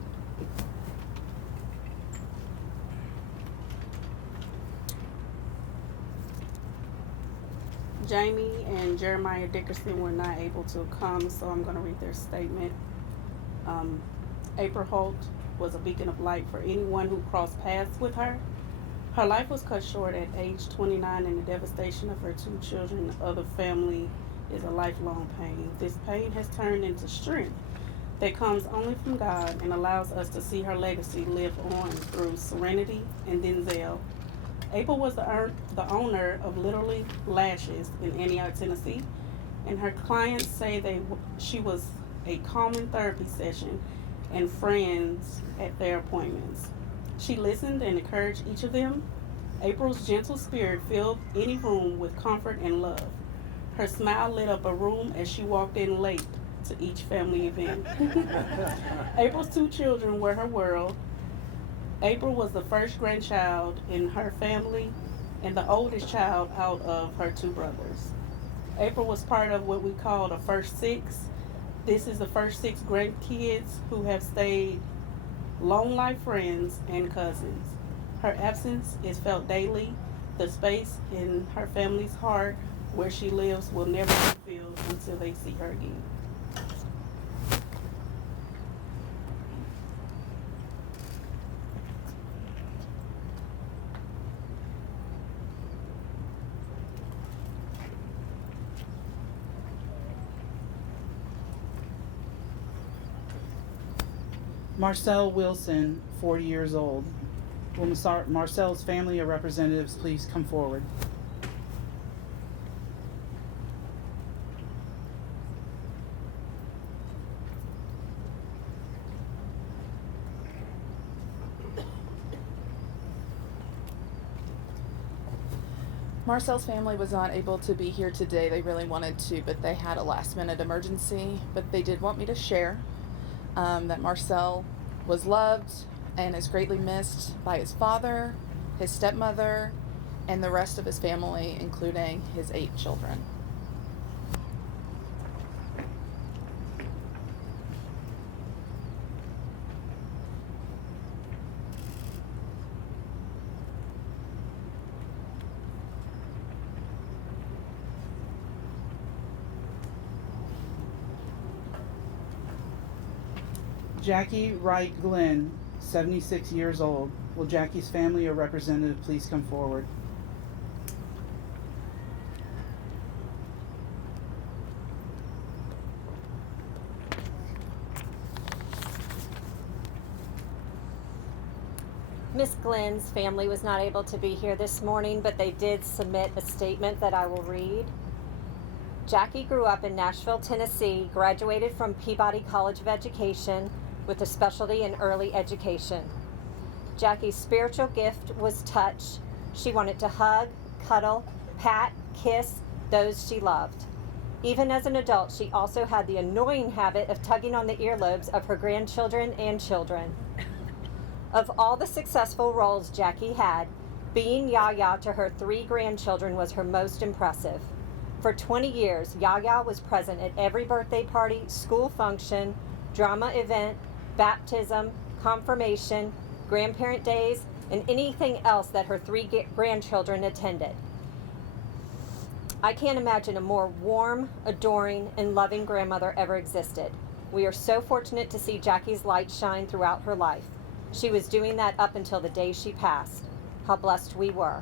Jamie and Jeremiah Dickerson were not able to come, so I'm going to read their statement. April Holt was a beacon of light for anyone who crossed paths with her. Her life was cut short at age 29, and the devastation of her 2 children and other family is a lifelong pain. This pain has turned into strength that comes only from God and allows us to see her legacy live on through Serenity and Denzel. April was the owner of Literally Lashes in Antioch, Tennessee, and her clients say she was a calming therapy session and friends at their appointments. She listened and encouraged each of them. April's gentle spirit filled any room with comfort and love. Her smile lit up a room as she walked in late to each family event. April's 2 children were her world. April was the first grandchild in her family and the oldest child out of her 2 brothers. April was part of what we call the first 6. This is the first 6 grandkids who have stayed long life friends and cousins. Her absence is felt daily. The space in her family's heart where she lives will never be filled until they see her again. Marcelle Wilson, 40 years old. Will Marcelle's family or representatives please come forward? Marcelle's family was not able to be here today. They really wanted to, but they had a last-minute emergency. But they did want me to share that Marcelle was loved and is greatly missed by his father, his stepmother, and the rest of his family, including his 8 children. Jackie Wright Glynn, 76 years old. Will Jackie's family or representative please come forward? Miss Glynn's family was not able to be here this morning, but they did submit a statement that I will read. Jackie grew up in Nashville, Tennessee, graduated from Peabody College of Education with a specialty in early education. Jackie's spiritual gift was touch. She wanted to hug, cuddle, pat, kiss those she loved. Even as an adult, she also had the annoying habit of tugging on the earlobes of her grandchildren and children. Of all the successful roles Jackie had, being Yaya to her 3 grandchildren was her most impressive. For 20 years, Yaya was present at every birthday party, school function, drama event, baptism, confirmation, grandparent days, and anything else that her 3 grandchildren attended. I can't imagine a more warm, adoring, and loving grandmother ever existed. We are so fortunate to see Jackie's light shine throughout her life. She was doing that up until the day she passed. How blessed we were.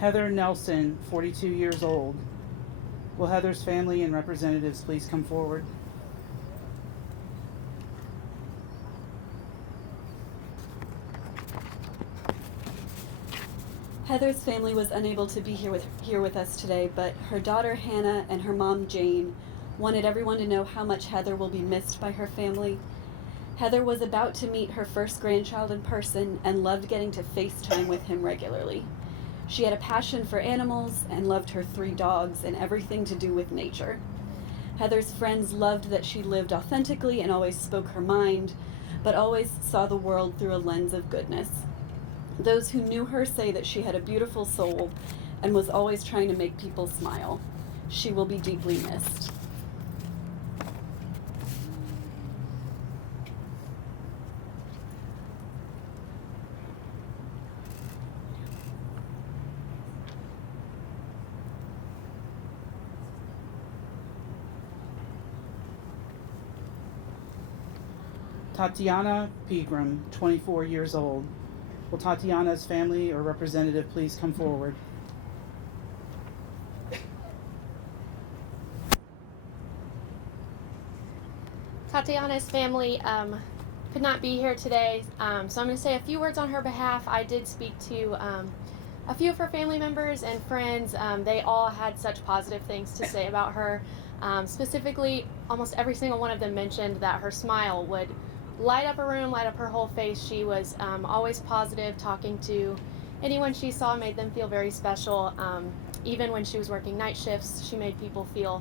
Heather Nelson, 42 years old. Will Heather's family and representatives please come forward? Heather's family was unable to be here with us today, but her daughter Hannah and her mom Jane wanted everyone to know how much Heather will be missed by her family. Heather was about to meet her first grandchild in person and loved getting to FaceTime with him regularly. She had a passion for animals and loved her 3 dogs and everything to do with nature. Heather's friends loved that she lived authentically and always spoke her mind, but always saw the world through a lens of goodness. Those who knew her say that she had a beautiful soul and was always trying to make people smile. She will be deeply missed. Tatayana Pigram, 24 years old. Will Tatayana's family or representative please come forward? Tatayana's family could not be here today, so I'm going to say a few words on her behalf. I did speak to a few of her family members and friends. They all had such positive things to say about her. Specifically, almost every single one of them mentioned that her smile would light up a room, light up her whole face. She was always positive, talking to anyone she saw made them feel very special. Even when she was working night shifts, she made people feel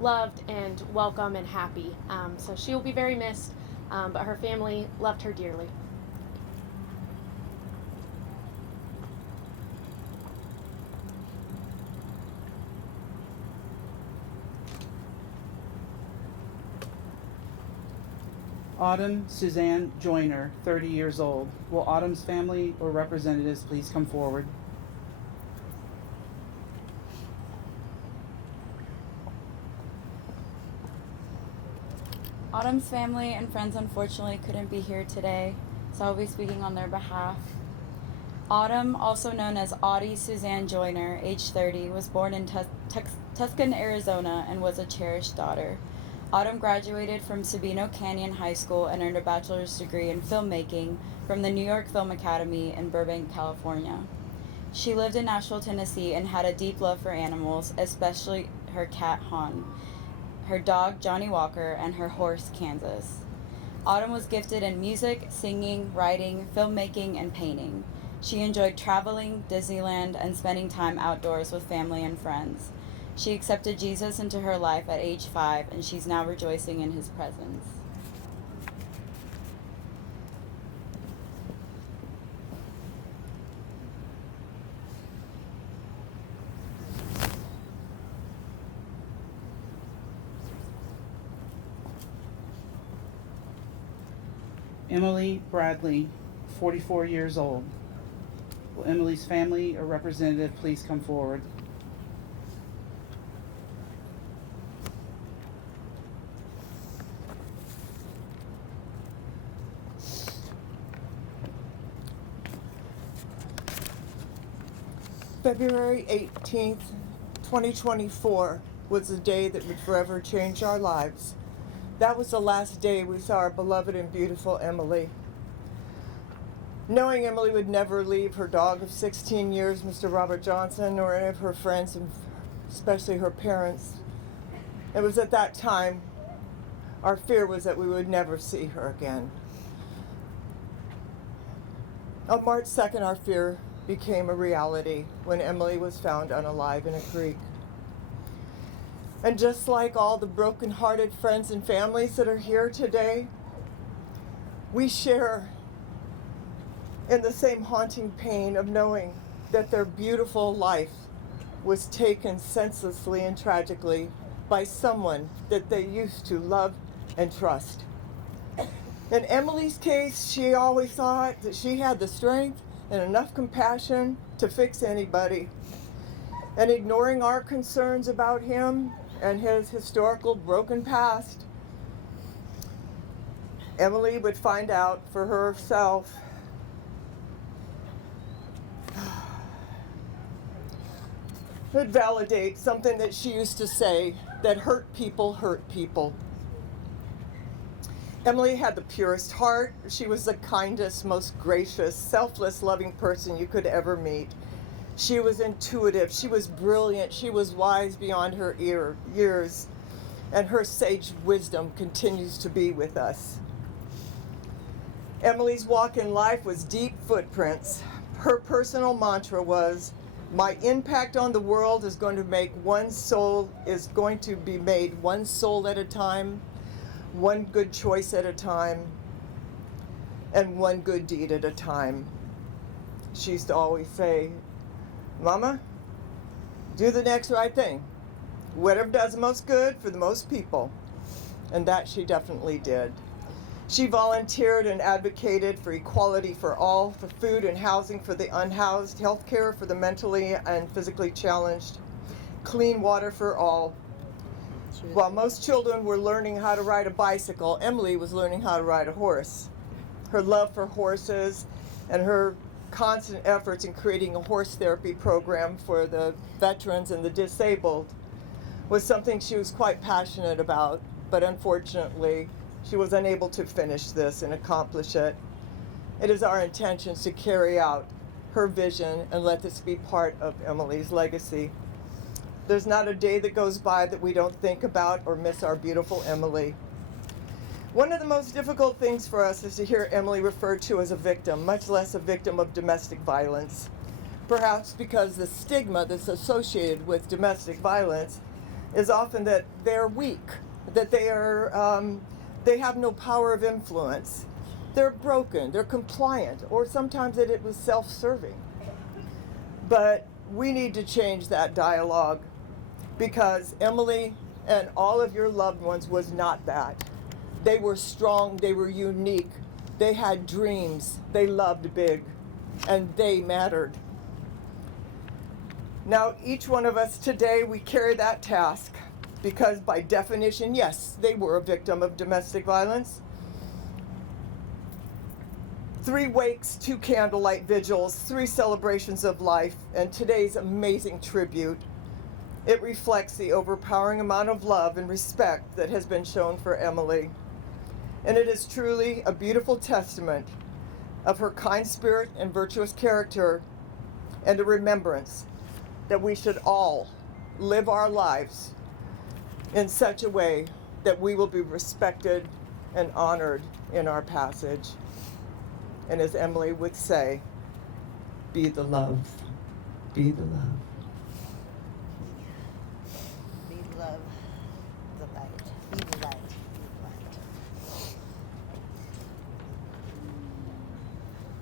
loved and welcome and happy. So she will be very missed, but her family loved her dearly. Autumn Suzanne Joyner, 30 years old. Will Autumn's family or representatives please come forward? Autumn's family and friends unfortunately couldn't be here today, so I'll be speaking on their behalf. Autumn, also known as Audie Suzanne Joyner, age 30, was born in Tucson, Arizona, and was a cherished daughter. Autumn graduated from Sabino Canyon High School and earned a bachelor's degree in filmmaking from the New York Film Academy in Burbank, California. She lived in Nashville, Tennessee, and had a deep love for animals, especially her cat Han, her dog Johnny Walker, and her horse Kansas. Autumn was gifted in music, singing, writing, filmmaking, and painting. She enjoyed traveling, Disneyland, and spending time outdoors with family and friends. She accepted Jesus into her life at age 5, and she's now rejoicing in his presence. Emily Bradley, 44 years old. Will Emily's family or representative please come forward? February 18th, 2024 was the day that would forever change our lives. That was the last day we saw our beloved and beautiful Emily. Knowing Emily would never leave her dog of 16 years, Mr. Robert Johnson, or any of her friends, and especially her parents, it was at that time our fear was that we would never see her again. On March 2nd, our fear became a reality when Emily was found unalive in a creek. And just like all the broken-hearted friends and families that are here today, we share in the same haunting pain of knowing that their beautiful life was taken senselessly and tragically by someone that they used to love and trust. In Emily's case, she always thought that she had the strength and enough compassion to fix anybody. And ignoring our concerns about him and his historical broken past, Emily would find out for herself would validate something that she used to say, that hurt people hurt people. Emily had the purest heart. She was the kindest, most gracious, selfless, loving person you could ever meet. She was intuitive. She was brilliant. She was wise beyond her years. And her sage wisdom continues to be with us. Emily's walk in life was deep footprints. Her personal mantra was, my impact on the world is going to be made one soul at a time, one good choice at a time, and one good deed at a time. She used to always say, Mama, do the next right thing. Whatever does the most good for the most people. And that she definitely did. She volunteered and advocated for equality for all, for food and housing for the unhoused, health care for the mentally and physically challenged, clean water for all. While most children were learning how to ride a bicycle, Emily was learning how to ride a horse. Her love for horses and her constant efforts in creating a horse therapy program for the veterans and the disabled was something she was quite passionate about, but unfortunately, she was unable to finish this and accomplish it. It is our intentions to carry out her vision and let this be part of Emily's legacy. There's not a day that goes by that we don't think about or miss our beautiful Emily. One of the most difficult things for us is to hear Emily referred to as a victim, much less a victim of domestic violence. Perhaps because the stigma that's associated with domestic violence is often that they're weak, that they have no power of influence. They're broken, they're compliant, or sometimes that it was self-serving. But we need to change that dialogue because Emily and all of your loved ones was not that. They were strong, they were unique, they had dreams, they loved big, and they mattered. Now, each one of us today, we carry that task because by definition, yes, they were a victim of domestic violence. 3 wakes, 2 candlelight vigils, 3 celebrations of life, and today's amazing tribute. It reflects the overpowering amount of love and respect that has been shown for Emily. And it is truly a beautiful testament of her kind spirit and virtuous character, and a remembrance that we should all live our lives in such a way that we will be respected and honored in our passage. And as Emily would say, be the love, be the love. Be the love, the light, be the light, be the light.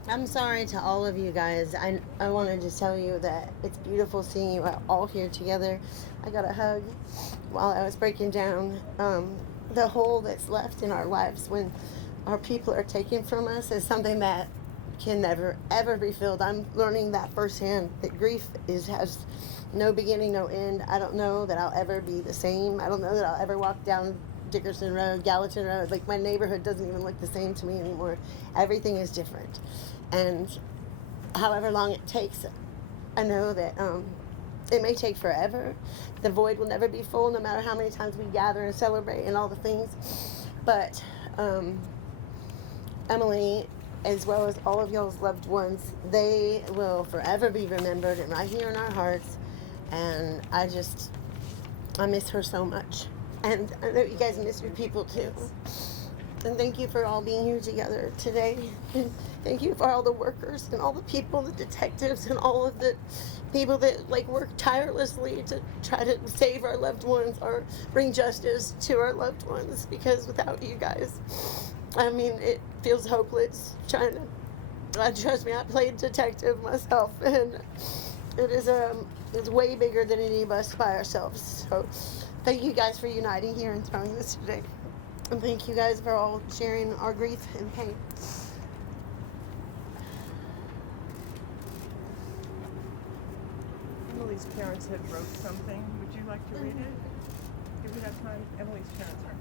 I'm sorry to all of you guys. I wanted to tell you that it's beautiful seeing you all here together. I got a hug while I was breaking down. The hole that's left in our lives when our people are taken from us is something that can never, ever be filled. I'm learning that firsthand, that grief has no beginning, no end. I don't know that I'll ever be the same. I don't know that I'll ever walk down Dickerson Road, Gallatin Road. Like, my neighborhood doesn't even look the same to me anymore. Everything is different. And however long it takes, I know that it may take forever. The void will never be full, no matter how many times we gather and celebrate and all the things. But Emily as well as all of y'all's loved ones. They will forever be remembered and right here in our hearts. And I miss her so much. And I know you guys miss your people too. And thank you for all being here together today. And thank you for all the workers and all the people, the detectives and all of the people that work tirelessly to try to save our loved ones or bring justice to our loved ones, because without you guys, I mean, it feels hopeless trust me, I played detective myself, and it's way bigger than any of us by ourselves. So thank you guys for uniting here and throwing this today. And thank you guys for all sharing our grief and pain. Emily's parents had wrote something. Would you like to read it? Do we have time? Emily's parents are.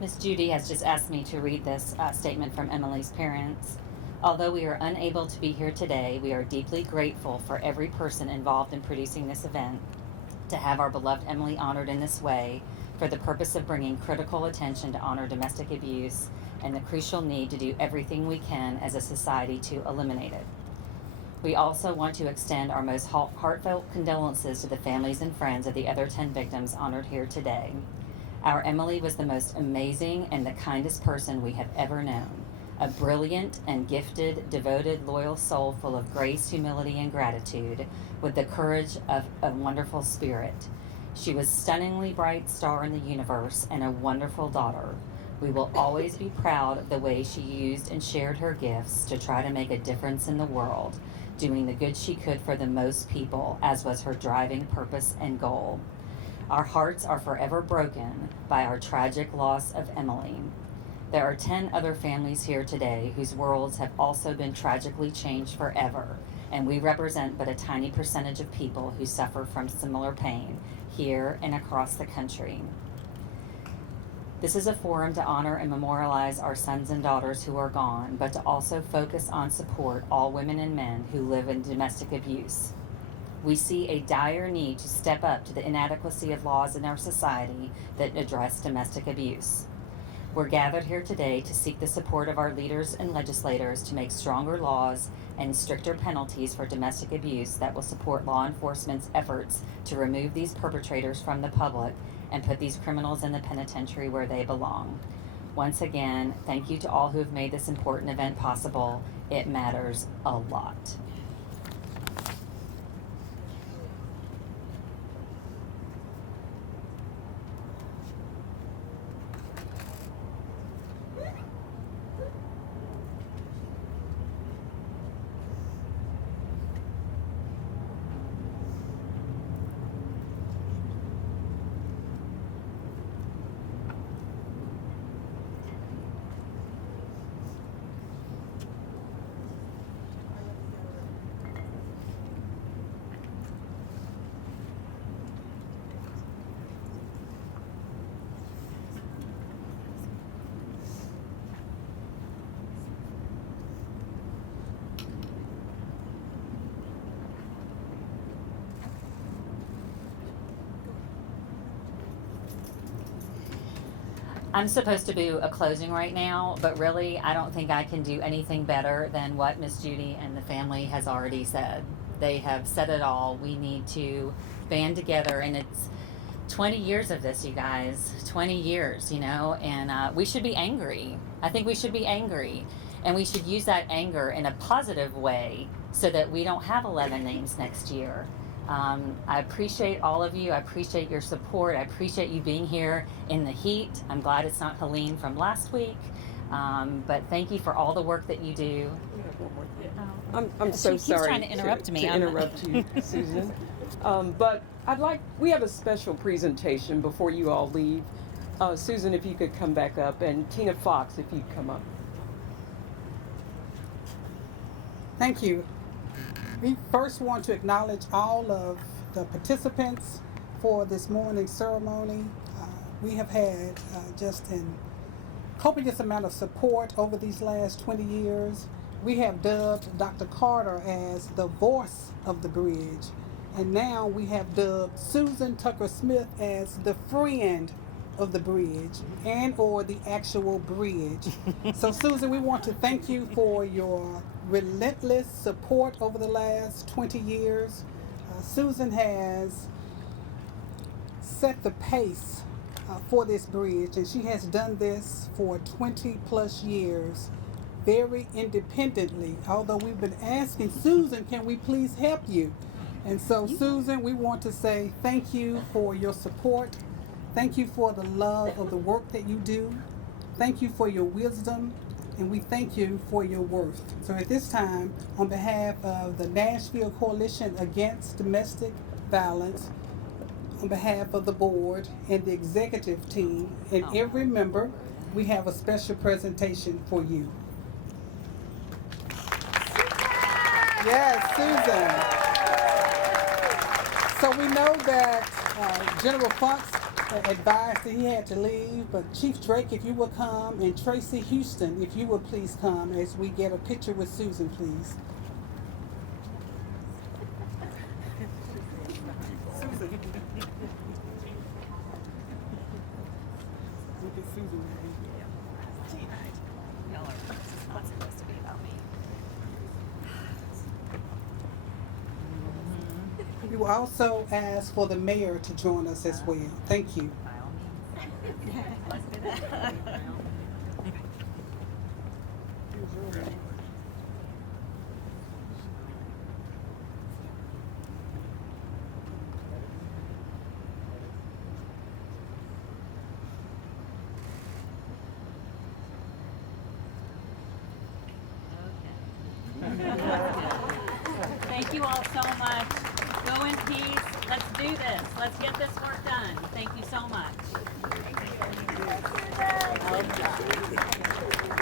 Miss Judy has just asked me to read this statement from Emily's parents. Although we are unable to be here today, we are deeply grateful for every person involved in producing this event. To have our beloved Emily honored in this way for the purpose of bringing critical attention to honor domestic abuse and the crucial need to do everything we can as a society to eliminate it. We also want to extend our most heartfelt condolences to the families and friends of the other 10 victims honored here today. Our Emily was the most amazing and the kindest person we have ever known. A brilliant and gifted, devoted, loyal soul full of grace, humility, and gratitude, with the courage of a wonderful spirit. She was a stunningly bright star in the universe and a wonderful daughter. We will always be proud of the way she used and shared her gifts to try to make a difference in the world, doing the good she could for the most people, as was her driving purpose and goal. Our hearts are forever broken by our tragic loss of Emily. There are 10 other families here today whose worlds have also been tragically changed forever, and we represent but a tiny percentage of people who suffer from similar pain here and across the country. This is a forum to honor and memorialize our sons and daughters who are gone, but to also focus on support all women and men who live in domestic abuse. We see a dire need to step up to the inadequacy of laws in our society that address domestic abuse. We're gathered here today to seek the support of our leaders and legislators to make stronger laws and stricter penalties for domestic abuse that will support law enforcement's efforts to remove these perpetrators from the public and put these criminals in the penitentiary where they belong. Once again, thank you to all who have made this important event possible. It matters a lot. I'm supposed to do a closing right now, but really I don't think I can do anything better than what Miss Judy and the family has already said. They have said it all. We need to band together, and it's 20 years of this, you guys. 20 years, and we should be angry. I think we should be angry, and we should use that anger in a positive way so that we don't have 11 names next year. I appreciate all of you. I appreciate your support. I appreciate you being here in the heat. I'm glad it's not Helene from last week. But thank you for all the work that you do. I'm so sorry. She keeps trying to interrupt me. To interrupt you, Susan. But we have a special presentation before you all leave. Susan, if you could come back up, and Tina Fox, if you'd come up. Thank you. We first want to acknowledge all of the participants for this morning's ceremony. We have had just an copious amount of support over these last 20 years. We have dubbed Dr. Carter as the voice of the bridge, and now we have dubbed Susan Tucker Smith as the friend of the bridge and or the actual bridge. So Susan, we want to thank you for your relentless support over the last 20 years. Susan has set the pace for this bridge, and she has done this for 20 plus years very independently, although we've been asking Susan, can we please help you? And so Susan, we want to say thank you for your support. Thank you for the love of the work that you do. Thank you for your wisdom, and we thank you for your worth. So at this time, on behalf of the Nashville Coalition Against Domestic Violence, on behalf of the board and the executive team and every member, we have a special presentation for you. Yes, Susan. So we know that General Fox advised that he had to leave, but Chief Drake, if you will come, and Tracy Houston, if you will please come as we get a picture with Susan, please. Susan. Look at Susan. Y'all are, this is not supposed to be about me. We will also ask for the mayor to join us as well. Thank you. Let's do that. Thank you all so much. Go in peace. Let's do this. Let's get this work done. Thank you so much. Thank you.